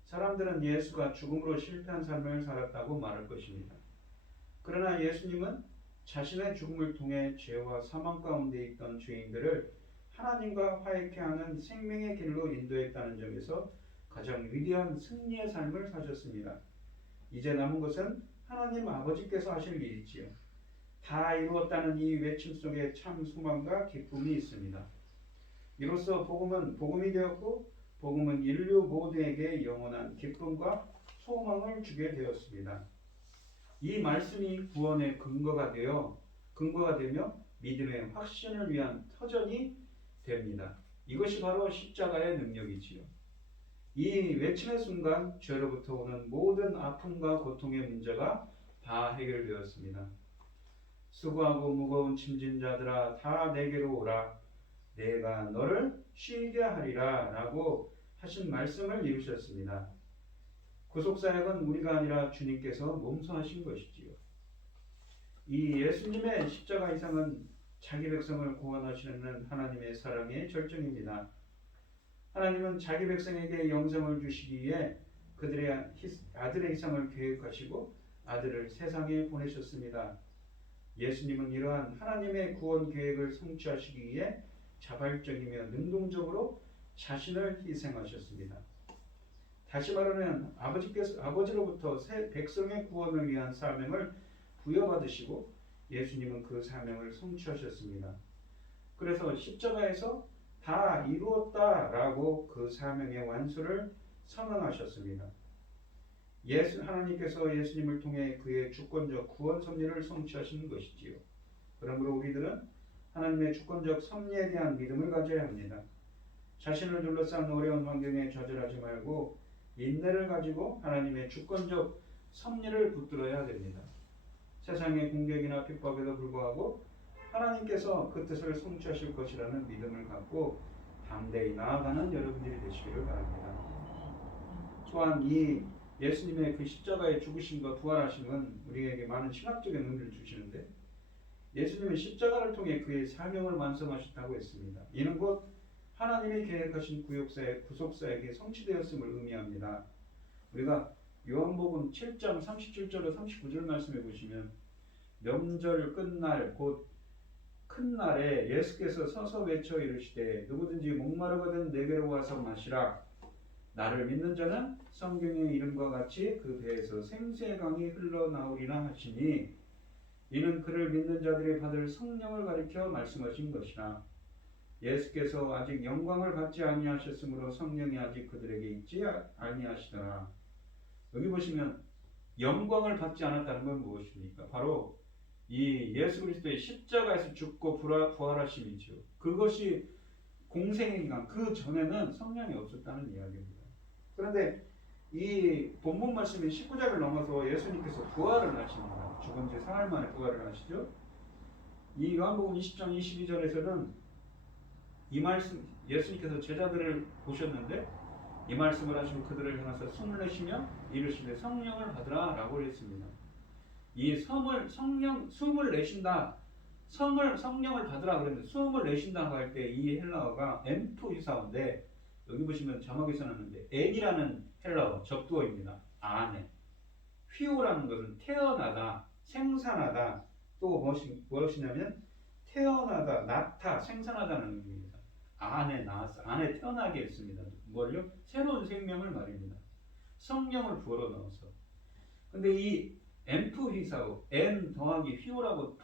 사람들은 예수가 죽음으로 실패한 삶을 살았다고 말할 것입니다. 그러나 예수님은 자신의 죽음을 통해 죄와 사망 가운데 있던 죄인들을 하나님과 화해케 하는 생명의 길로 인도했다는 점에서 가장 위대한 승리의 삶을 사셨습니다. 이제 남은 것은 하나님 아버지께서 하실 일이지요. 다 이루었다는 이 외침 속에 참 소망과 기쁨이 있습니다. 이로써 복음은 복음이 되었고 복음은 인류 모두에게 영원한 기쁨과 소망을 주게 되었습니다. 이 말씀이 구원의 근거가 되며 믿음의 확신을 위한 터전이 됩니다. 이것이 바로 십자가의 능력이지요. 이 외침의 순간 죄로부터 오는 모든 아픔과 고통의 문제가 다 해결되었습니다. 수고하고 무거운 짐진 자들아 다 내게로 오라 내가 너를 쉬게 하리라 라고 하신 말씀을 이루셨습니다. 구속사역은 우리가 아니라 주님께서 몸소 하신 것이지요. 이 예수님의 십자가 이상은 자기 백성을 구원하시는 하나님의 사랑의 절정입니다. 하나님은 자기 백성에게 영생을 주시기 위해 그들의 아들의 희생을 계획하시고 아들을 세상에 보내셨습니다. 예수님은 이러한 하나님의 구원 계획을 성취하시기 위해 자발적이며 능동적으로 자신을 희생하셨습니다. 다시 말하면 아버지로부터 백성의 구원을 위한 사명을 부여받으시고 예수님은 그 사명을 성취하셨습니다. 그래서 십자가에서 다 이루었다라고 그 사명의 완수를 선언하셨습니다. 하나님께서 예수님을 통해 그의 주권적 구원 섭리를 성취하신 것이지요. 그러므로 우리들은 하나님의 주권적 섭리에 대한 믿음을 가져야 합니다. 자신을 둘러싼 어려운 환경에 좌절하지 말고 인내를 가지고 하나님의 주권적 섭리를 붙들어야 됩니다. 세상의 공격이나 핍박에도 불구하고 하나님께서 그 뜻을 성취하실 것이라는 믿음을 갖고 담대히 나아가는 여러분들이 되시기를 바랍니다. 또한 이 예수님의 그 십자가의 죽으심과 부활하심은 우리에게 많은 신학적인 의미를 주시는데 예수님은 십자가를 통해 그의 사명을 완성하셨다고 했습니다. 이는 곧 하나님이 계획하신 구속사역이 성취되었음을 의미합니다. 우리가 요한복음 7장 37절로 39절 말씀해 보시면 명절 끝날 곧 큰 날에 예수께서 서서 외쳐 이르시되 누구든지 목마르거든 내게로 와서 마시라. 나를 믿는 자는 성경의 이름과 같이 그 배에서 생수의 강이 흘러나오리라 하시니 이는 그를 믿는 자들이 받을 성령을 가리켜 말씀하신 것이라. 예수께서 아직 영광을 받지 아니하셨으므로 성령이 아직 그들에게 있지 아니하시더라. 여기 보시면 영광을 받지 않았다는 건 무엇입니까? 바로 이 예수 그리스도의 십자가에서 죽고 부활하심이죠. 그것이 공생의 기간, 그 전에는 성령이 없었다는 이야기입니다. 그런데 이 본문 말씀이 19장을 넘어서 예수님께서 부활을 하십니다. 죽은 지 사흘 만에 부활을 하시죠. 이 요한복음 20장 22절에서는 이 말씀, 예수님께서 제자들을 보셨는데 이 말씀을 하시고 그들을 향해서 숨을 내쉬며 이르시되 성령을 받으라 라고 했습니다. 이 숨을 내쉰다, 성령을 받으라 그랬는데 숨을 내쉰다고 할 때 이 헬라어가 엠프히사어인데 여기 보시면 자막에 써놨는데 엔이라는 헬라어 접두어입니다. 안에 휘오라는 것은 태어나다, 생산하다, 또 무엇이냐면 태어나다, 낳다, 생산하다는 의미입니다. 안에 나왔어, 안에 태어나게 했습니다. 뭘요? 새로운 생명을 말입니다. 성령을 부어 넣어서. 근데 이 엠프히사오, 엔 더하기 휘오라고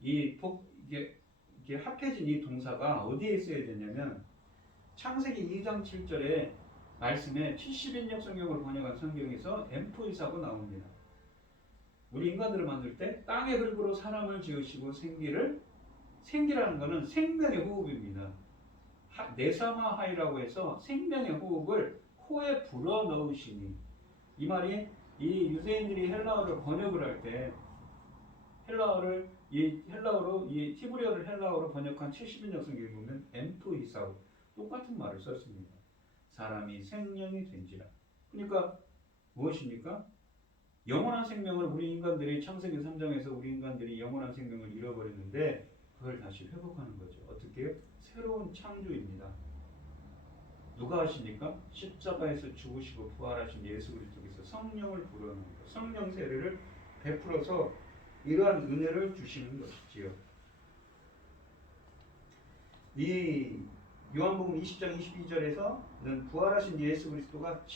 이게 합해진 이 동사가 어디에 써야 되냐면 창세기 2장 7절에 말씀에 70인역 성경을 번역한 성경에서 엠프히사고 나옵니다. 우리 인간들을 만들 때 땅의 흙으로 사람을 지으시고 생기라는 것은 생명의 호흡입니다. 네사마하이라고 해서 생명의 호흡을 코에 불어 넣으시니, 이 말이 이 유대인들이 헬라어를 번역을 할 때 이 히브리어를 헬라어로 번역한 70인역 성경에 보면 엠프히사오 똑같은 말을 썼습니다. 사람이 생명이 된지라. 그러니까 무엇입니까? 영원한 생명을 우리 인간들이 창세기 3장에서 우리 인간들이 영원한 생명을 잃어버렸는데 그걸 다시 회복하는 거죠. 어떻게 해요? 새로운 창조입니다. 누가 하십니까? 십자가에서 죽으시고 부활하신 예수 그리스도께서 성령을 불어넣는 것, 성령 세례를 베풀어서 이러한 은혜를 주시는 것이지요. 이 요한복음 20장 22절에서는 부활하신 예수 그리스도가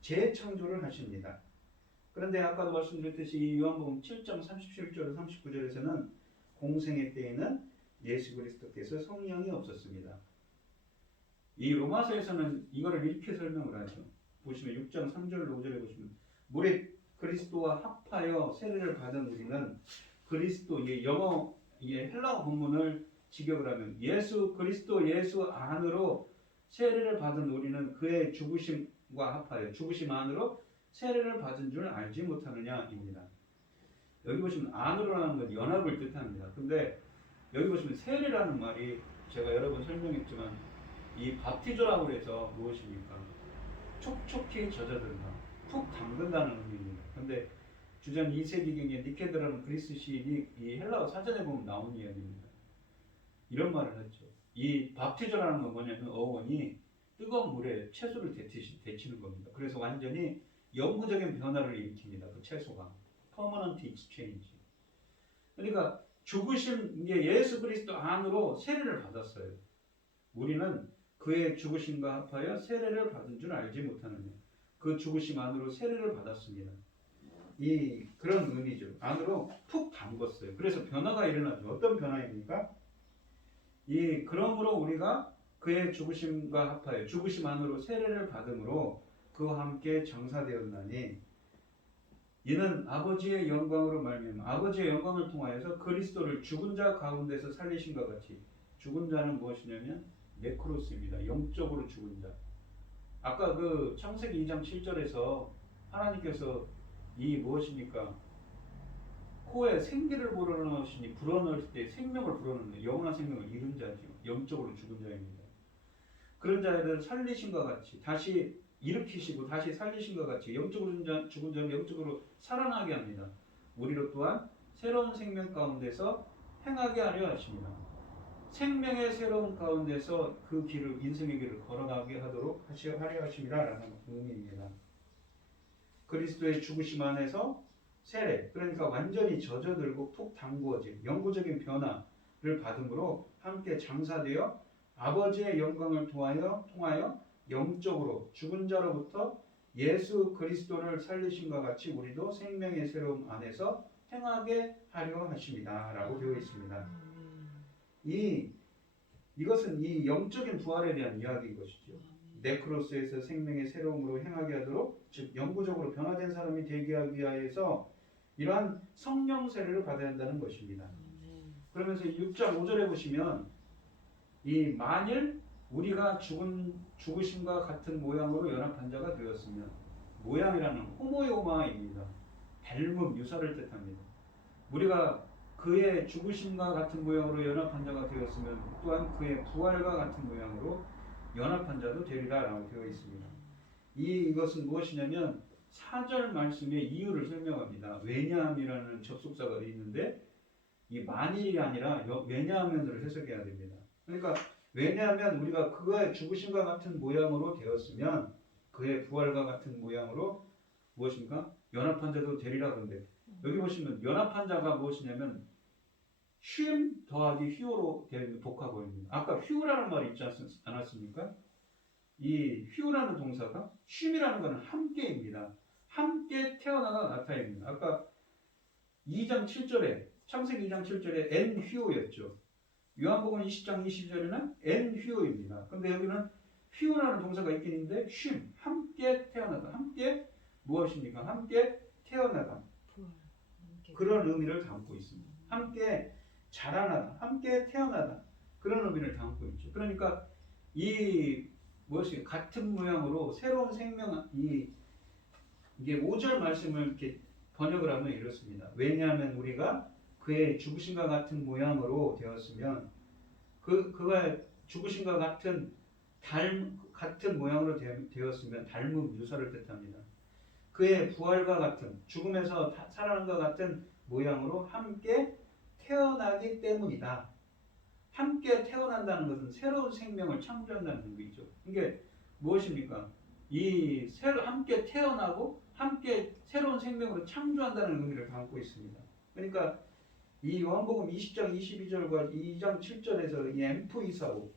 재창조를 하십니다. 그런데 아까도 말씀드렸듯이 이 요한복음 7장 37절 39절에서는 공생의 때에는 예수 그리스도께서 성령이 없었습니다. 이 로마서에서는 이거를 이렇게 설명을 하죠. 보시면 6장 3절 5절에 보시면 물에 그리스도와 합하여 세례를 받은 우리는 그리스도, 헬라어 본문을 직역을 하면 예수 그리스도 예수 안으로 세례를 받은 우리는 그의 죽으심과 합하여 죽으심 안으로 세례를 받은 줄 알지 못하느냐입니다. 여기 보시면 안으로라는 건 연합을 뜻합니다. 근데 여기 보시면 세례라는 말이 제가 여러 번 설명했지만 이 밥티조라고 해서 무엇입니까? 촉촉히 젖어든다, 푹 담근다는 의미입니다. 근데 주전 2세기경에 니케드라는 그리스 시인이 이 헬라어 사전에 보면 나온 이야기입니다. 이런 말을 했죠. 이 밥티조라는 건 뭐냐면 어원이 뜨거운 물에 채소를 데치는 겁니다. 그래서 완전히 영구적인 변화를 일으킵니다. 그 채소가 permanent exchange. 그러니까 죽으신 예수 그리스도 안으로 세례를 받았어요. 우리는 그의 죽으심과 합하여 세례를 받은 줄 알지 못하느냐. 그 죽으심 안으로 세례를 받았습니다. 그런 의미죠. 안으로 푹 담궜어요. 그래서 변화가 일어나죠. 어떤 변화입니까? 그러므로 우리가 그의 죽으심과 합하여 죽으심 안으로 세례를 받음으로 그와 함께 장사되었나니 이는 아버지의 영광으로 말미암아 아버지의 영광을 통하여서 그리스도를 죽은 자 가운데서 살리신 것 같이. 죽은 자는 무엇이냐면 네크로스입니다. 영적으로 죽은 자. 아까 그 창세기 2장 7절에서 하나님께서 무엇입니까? 코에 생기를 불어넣으실 때 생명을 불어넣는 영원한 생명을 잃은 자죠. 영적으로 죽은 자입니다. 그런 자들을 살리신 것 같이 다시 일으키시고 다시 살리신 것 같이 영적으로 죽은 자는 영적으로 살아나게 합니다. 우리로 또한 새로운 생명 가운데서 행하게 하려 하십니다. 생명의 새로운 가운데서 그 길을, 인생의 길을 걸어가게 하려 하심이라는 의미입니다. 그리스도의 죽으심 안에서 세례, 그러니까 완전히 젖어들고 푹 담구어진 영구적인 변화를 받음으로 함께 장사되어 아버지의 영광을 통하여 영적으로 죽은 자로부터 예수 그리스도를 살리심과 같이 우리도 생명의 새로움 안에서 행하게 하려 하십니다. 라고 되어 있습니다. 이것은 이 영적인 부활에 대한 이야기인 것이죠. 네크로스에서 생명의 새로움으로 행하게 하도록, 즉 영구적으로 변화된 사람이 되게 하기 위해서 이러한 성령 세례를 받아야 한다는 것입니다. 그러면서 6장 5절에 보시면 이 만일 우리가 죽으심과 같은 모양으로 연합한 자가 되었으면, 모양이라는 호모요마입니다. 닮음, 유사를 뜻합니다. 우리가 그의 죽으심과 같은 모양으로 연합한 자가 되었으면 또한 그의 부활과 같은 모양으로 연합한 자도 되리라 라고 되어 있습니다. 이것은 무엇이냐면 4절 말씀의 이유를 설명합니다. 왜냐함이라는 접속사가 있는데 이 만일이 아니라 왜냐하면으로 해석해야 됩니다. 그러니까 왜냐하면 우리가 그의 죽으심과 같은 모양으로 되었으면 그의 부활과 같은 모양으로 무엇입니까? 연합한 자도 되리라. 그런데 여기 보시면 연합한 자가 무엇이냐면 쉼 더하기 휴로 된 복합어입니다. 아까 휴라는 말이 있지 않았습니까? 이 휴라는 동사가 쉼이라는 것은 함께입니다. 함께 태어나가 나타입니다. 아까 2장 7절에 창세기 2장 7절에 엔 휴였죠. 요한복음 20장 20절에는 엔 휴입니다. 근데 여기는 휴라는 동사가 있긴 있는데 쉼, 함께 태어나다. 함께 무엇입니까? 함께 태어나다. 그런 의미를 담고 있습니다. 함께 자라나다, 함께 태어나다. 그런 의미를 담고 있죠. 그러니까 이 무엇이 같은 모양으로 새로운 생명, 이게 5절 말씀을 이렇게 번역을 하면 이렇습니다. 왜냐하면 우리가 그의 죽으심과 같은 모양으로 되었으면 그가 죽으심과 같은 모양으로 되었으면 닮음, 유사를 뜻합니다. 그의 부활과 같은, 죽음에서 살아난과 같은 모양으로 함께 태어나기 때문이다. 함께 태어난다는 것은 새로운 생명을 창조한다는 의미죠. 이게 무엇입니까? 함께 태어나고 함께 새로운 생명으로 창조한다는 의미를 담고 있습니다. 그러니까 이 요한복음 20장 22절과 2장 7절에서 이 엠프이사오,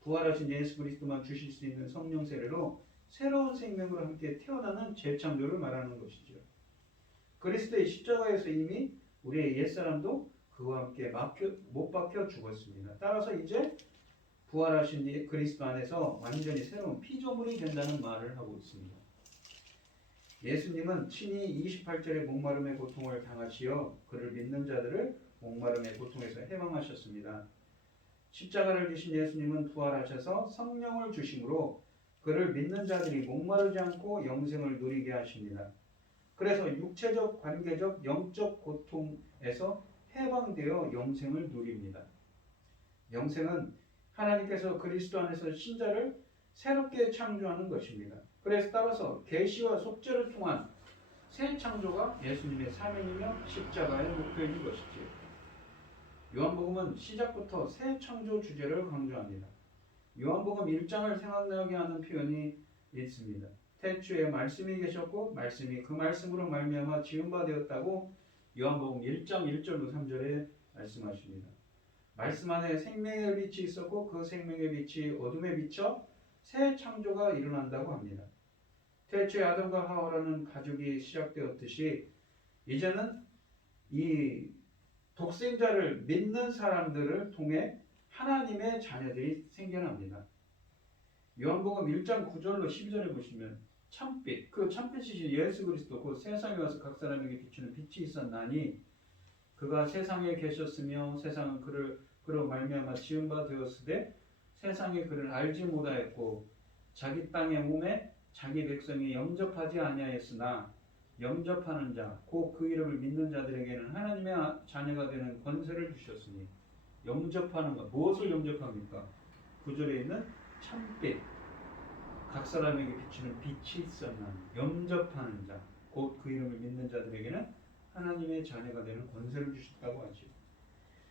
부활하신 예수 그리스도만 주실 수 있는 성령 세례로 새로운 생명으로 함께 태어나는 재창조를 말하는 것이죠. 그리스도의 십자가에서 이미 우리의 옛사람도 그와 함께 못 박혀 죽었습니다. 따라서 이제 부활하신 그리스도 안에서 완전히 새로운 피조물이 된다는 말을 하고 있습니다. 예수님은 친히 28절의 목마름의 고통을 당하시어 그를 믿는 자들을 목마름의 고통에서 해방하셨습니다. 십자가를 지신 예수님은 부활하셔서 성령을 주심으로 그를 믿는 자들이 목마르지 않고 영생을 누리게 하십니다. 그래서 육체적, 관계적, 영적 고통에서 해방되어 영생을 누립니다. 영생은 하나님께서 그리스도 안에서 신자를 새롭게 창조하는 것입니다. 그래서 따라서 계시와 속죄를 통한 새 창조가 예수님의 사명이며 십자가의 목표인 것이지요. 요한복음은 시작부터 새 창조 주제를 강조합니다. 요한복음 1장을 생각나게 하는 표현이 있습니다. 태초에 말씀이 계셨고 말씀이 그 말씀으로 말미암아 지은 바 되었다고 요한복음 1장 1절로 3절에 말씀하십니다. 말씀 안에 생명의 빛이 있었고 그 생명의 빛이 어둠에 비쳐 새 창조가 일어난다고 합니다. 태초에 아담과 하와라는 가족이 시작되었듯이 이제는 이 독생자를 믿는 사람들을 통해 하나님의 자녀들이 생겨납니다. 요한복음 1장 9절로 12절에 보시면 참빛, 그 참빛이 예수 그리스도, 그 세상에 와서 각 사람에게 비추는 빛이 있었나니 그가 세상에 계셨으며 세상은 그로 말미암아 지은 바 되었으되 세상이 그를 알지 못하였고 자기 땅의 몸에 자기 백성이 영접하지 아니하였으나 영접하는 자, 곧 그 이름을 믿는 자들에게는 하나님의 자녀가 되는 권세를 주셨으니, 영접하는 것, 무엇을 영접합니까? 9절에 있는 참빛, 각 사람에게 비추는 빛이 있었나니 영접하는 자, 곧 그 이름을 믿는 자들에게는 하나님의 자녀가 되는 권세를 주셨다고 하죠.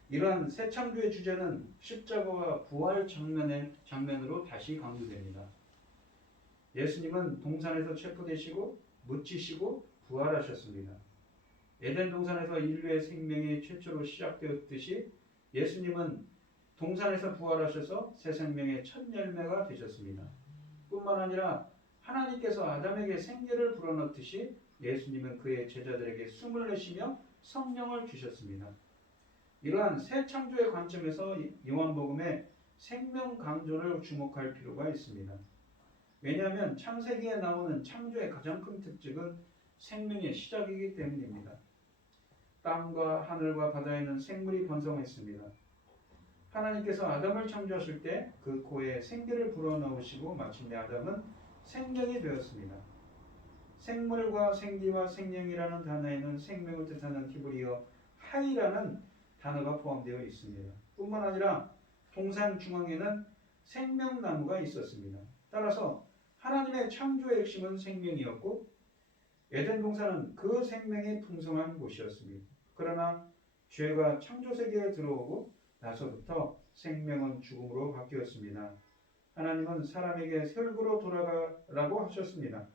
이러한 새 창조의 주제는 십자가와 부활 장면으로 다시 강조됩니다. 예수님은 동산에서 체포되시고 묻히시고 부활하셨습니다. 에덴 동산에서 인류의 생명이 최초로 시작되었듯이 예수님은 동산에서 부활하셔서 새 생명의 첫 열매가 되셨습니다. 뿐만 아니라 하나님께서 아담에게 생기를 불어넣듯이 예수님은 그의 제자들에게 숨을 내쉬며 성령을 주셨습니다. 이러한 새 창조의 관점에서 요한복음의 생명 강조를 주목할 필요가 있습니다. 왜냐하면 창세기에 나오는 창조의 가장 큰 특징은 생명의 시작이기 때문입니다. 땅과 하늘과 바다에는 생물이 번성했습니다. 하나님께서 아담을 창조하실 때 그 코에 생기를 불어넣으시고 마침내 아담은 생명이 되었습니다. 생물과 생기와 생명이라는 단어에는 생명을 뜻하는 히브리어 하이라는 단어가 포함되어 있습니다. 뿐만 아니라 동산 중앙에는 생명나무가 있었습니다. 따라서 하나님의 창조의 핵심은 생명이었고 에덴 동산은 그 생명이 풍성한 곳이었습니다. 그러나 죄가 창조 세계에 들어오고 나서부터 생명은 죽음으로 바뀌었습니다. 하나님은 사람에게 새 얼굴로 돌아가라고 하셨습니다.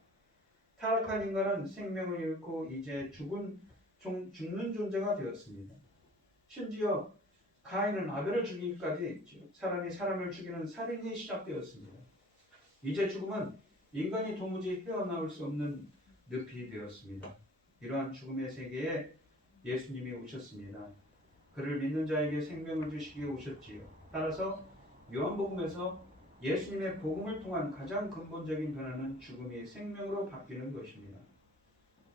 타락한 인간은 생명을 잃고 이제 죽는 존재가 되었습니다. 심지어 가인은 아벨을 죽이기까지 사람이 사람을 죽이는 살인이 시작되었습니다. 이제 죽음은 인간이 도무지 헤어나올 수 없는 늪이 되었습니다. 이러한 죽음의 세계에 예수님이 오셨습니다. 그를 믿는 자에게 생명을 주시기에 오셨지요. 따라서 요한복음에서 예수님의 복음을 통한 가장 근본적인 변화는 죽음이 생명으로 바뀌는 것입니다.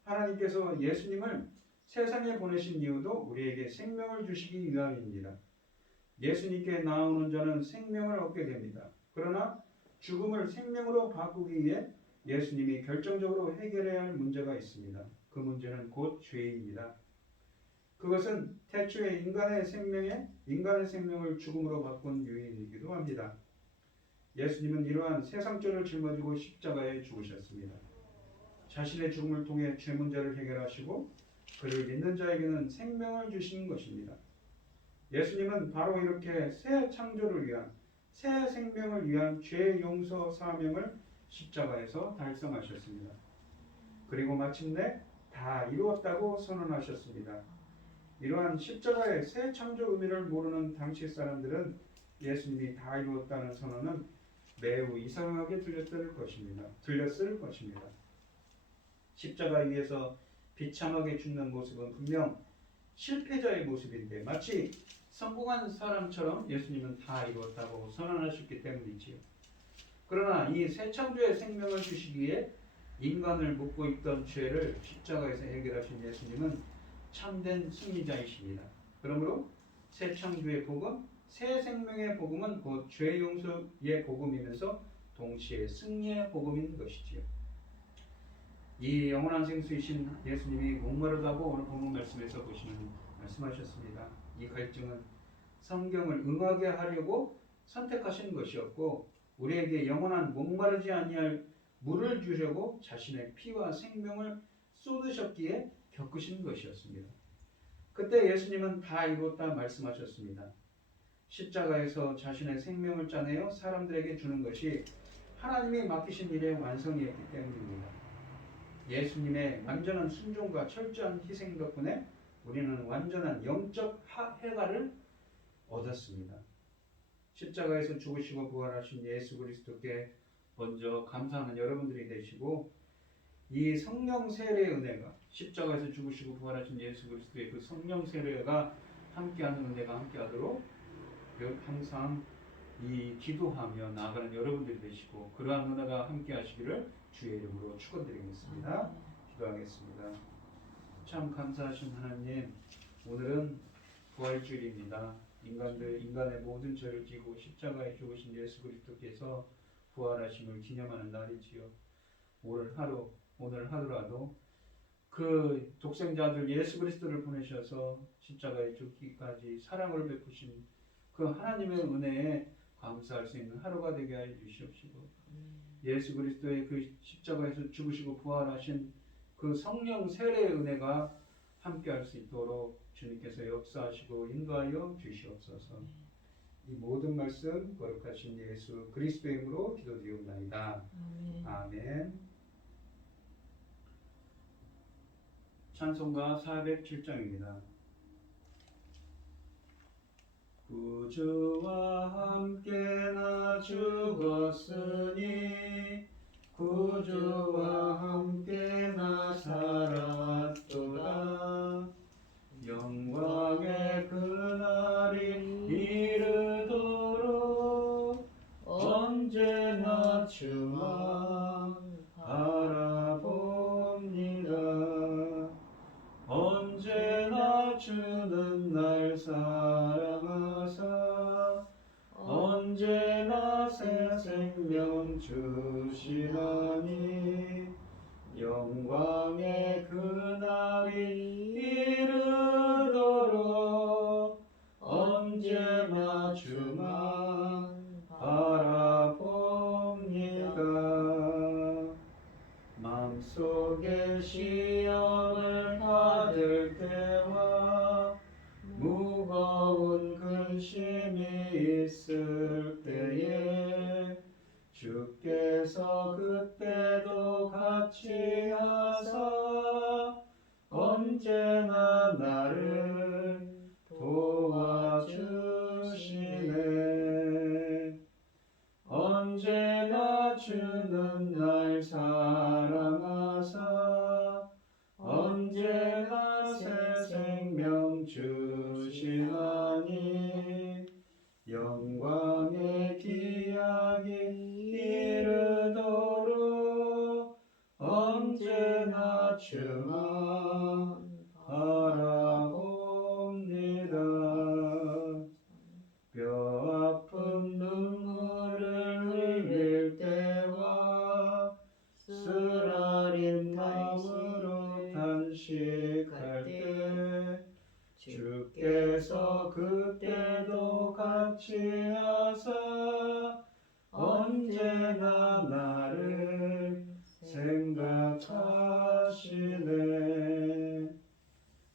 하나님께서 예수님을 세상에 보내신 이유도 우리에게 생명을 주시기 위함입니다. 예수님께 나오는 자는 생명을 얻게 됩니다. 그러나 죽음을 생명으로 바꾸기 위해 예수님이 결정적으로 해결해야 할 문제가 있습니다. 그 문제는 곧 죄입니다. 그것은 태초에 인간의 생명을 죽음으로 바꾼 요인이기도 합니다. 예수님은 이러한 세상죄를 짊어지고 십자가에 죽으셨습니다. 자신의 죽음을 통해 죄 문제를 해결하시고 그를 믿는 자에게는 생명을 주시는 것입니다. 예수님은 바로 이렇게 새 창조를 위한 새 생명을 위한 죄 용서 사명을 십자가에서 달성하셨습니다. 그리고 마침내 다 이루었다고 선언하셨습니다. 이러한 십자가의 새 창조 의미를 모르는 당시 사람들은 예수님이 다 이루었다는 선언은 매우 이상하게 들렸을 것입니다. 십자가 위에서 비참하게 죽는 모습은 분명 실패자의 모습인데 마치 성공한 사람처럼 예수님은 다 이루었다고 선언하셨기 때문이지요. 그러나 이 새 창조의 생명을 주시기 위해 인간을 묶고 있던 죄를 십자가에서 해결하신 예수님은 참된 승리자이십니다. 그러므로 새 창조의 복음, 새 생명의 복음은 곧 죄 용서의 복음이면서 동시에 승리의 복음인 것이지요. 이 영원한 생수이신 예수님이 목마르다고 오늘 본문 말씀에서 말씀하셨습니다. 이 갈증은 성경을 응하게 하려고 선택하신 것이었고 우리에게 영원한 목마르지 아니할 물을 주려고 자신의 피와 생명을 쏟으셨기에 겪으신 것이었습니다. 그때 예수님은 다 이루었다 말씀하셨습니다. 십자가에서 자신의 생명을 짜내어 사람들에게 주는 것이 하나님이 맡기신 일의 완성이었기 때문입니다. 예수님의 완전한 순종과 철저한 희생 덕분에 우리는 완전한 영적 해가를 얻었습니다. 십자가에서 죽으시고 부활하신 예수 그리스도께 먼저 감사하는 여러분들이 되시고 이 성령 세례의 은혜가 십자가에서 죽으시고 부활하신 예수 그리스도의 그 성령 세례가 함께하는 은혜가 함께하도록 항상 이 기도하며 나아가는 여러분들이 되시고 그러한 은혜가 함께하시기를 주의 이름으로 축원드리겠습니다. 기도하겠습니다. 참 감사하신 하나님, 오늘은 부활주일입니다. 인간의 모든 죄를 지고 십자가에 죽으신 예수 그리스도께서 부활하심을 기념하는 날이지요. 오늘 하루라도 그 독생자 아들 예수 그리스도를 보내셔서 십자가에 죽기까지 사랑을 베푸신 그 하나님의 은혜에 감사할 수 있는 하루가 되게 하여 주시옵시고 예수 그리스도의 그 십자가에서 죽으시고 부활하신 그 성령 세례의 은혜가 함께할 수 있도록 주님께서 역사하시고 인도하여 주시옵소서. 이 모든 말씀 거룩하신 예수 그리스도의 이름으로 기도드리옵나이다. 아멘. 찬송가 407장입니다. 구주와 함께 나 죽었으니 구주와 함께 나 살았도다. 영광의 그날이 이르도록 언제나 주만 바라봅니다. 언제나 주는 날 사랑하사 언제나 새 생명 주시나니 영광의 그날이 이르도록 언제나 주만 바라봅니다. 마음속에 시험을 받을 때와 무거운 근심이 있을 때에 주께서 그때도 같이 하사 언제나 나를 도와주시네. 언제나 주는 날 사랑하사 언제나 새 생명 주시나니 영광의 기약이 이르도록 언제나 주만 바라봅니다. 뼈아픈 눈물을 흘릴 때와 쓰라린 마음으로 단식할 때 주께서 그때도 같이 하사 언제나 나를 생각하시네.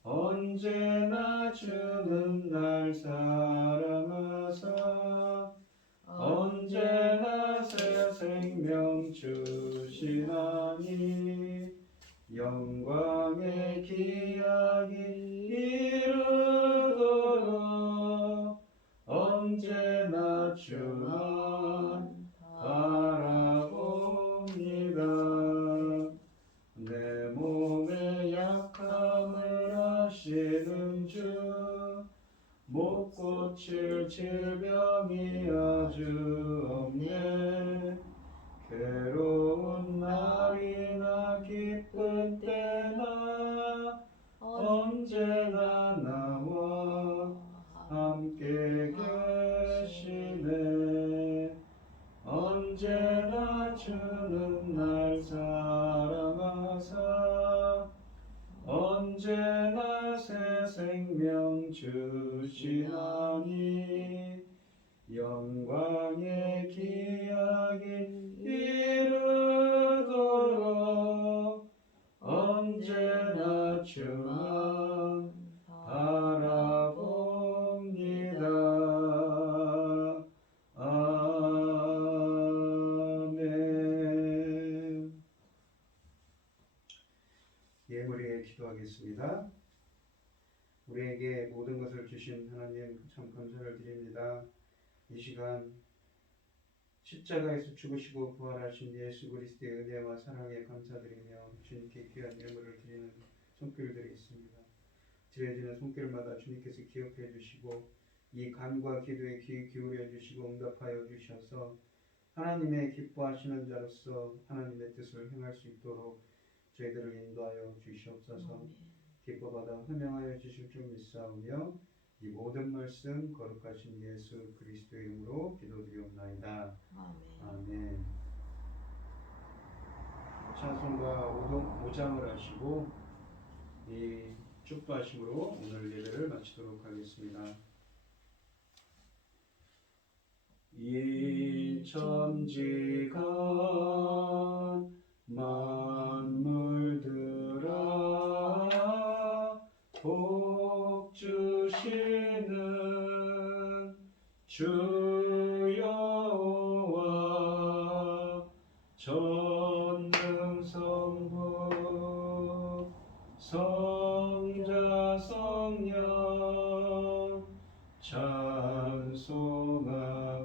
언제나 주는 날 사랑하사 언제나 새 생명 주시나니 영광의 기약이 이르도록 언제나 주만 바라봅니다. 내 몸의 약함을 아시는 주 못 고칠 질병이 아주 없네. 괴로운 날이나 기쁜 때나 언제나 나와 함께 계시네. 언제나 주는 날 사랑하사 언제나 새 생명 주시나니 영광의 기약이 이르도록 언제나 주만 바라봅니다. 아멘. 예물에 기도하겠습니다. 우리에게 모든 것을 주신 하나님 참 감사를 드립니다. 이 시간 십자가에서 죽으시고 부활하신 예수 그리스도의 은혜와 사랑에 감사드리며 주님께 귀한 예물을 드리는 손길들이 있습니다. 드려지는 손길마다 주님께서 기억해 주시고 이 간과 기도에 귀 기울여 주시고 응답하여 주셔서 하나님의 기뻐하시는 자로서 하나님의 뜻을 행할 수 있도록 저희들을 인도하여 주시옵소서. 기뻐받아 허명하여 주실 줄 믿사오며 이 모든 말씀 거룩하신 예수 그리스도의 이름으로 기도드리옵나이다. 아멘. 찬송가 5장을 하시고 이 축도하심으로 오늘 예배를 마치도록 하겠습니다. 이 천지간 만물들아 복 주시는 주 여호와 전능성부 찬송하고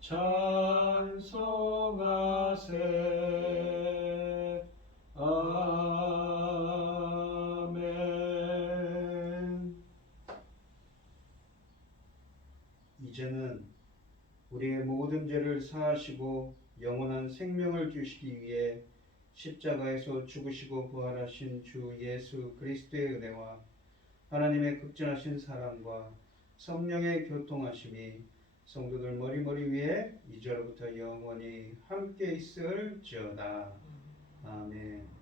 찬송하세. 아멘. 이제는 우리의 모든 죄를 사하시고 영원한 생명을 주시기 위해 십자가에서 죽으시고 부활하신 주 예수 그리스도의 은혜와 하나님의 극진하신 사랑과 성령의 교통하심이 성도들 머리머리 위에 이제로부터 영원히 함께 있을지어다. 아멘.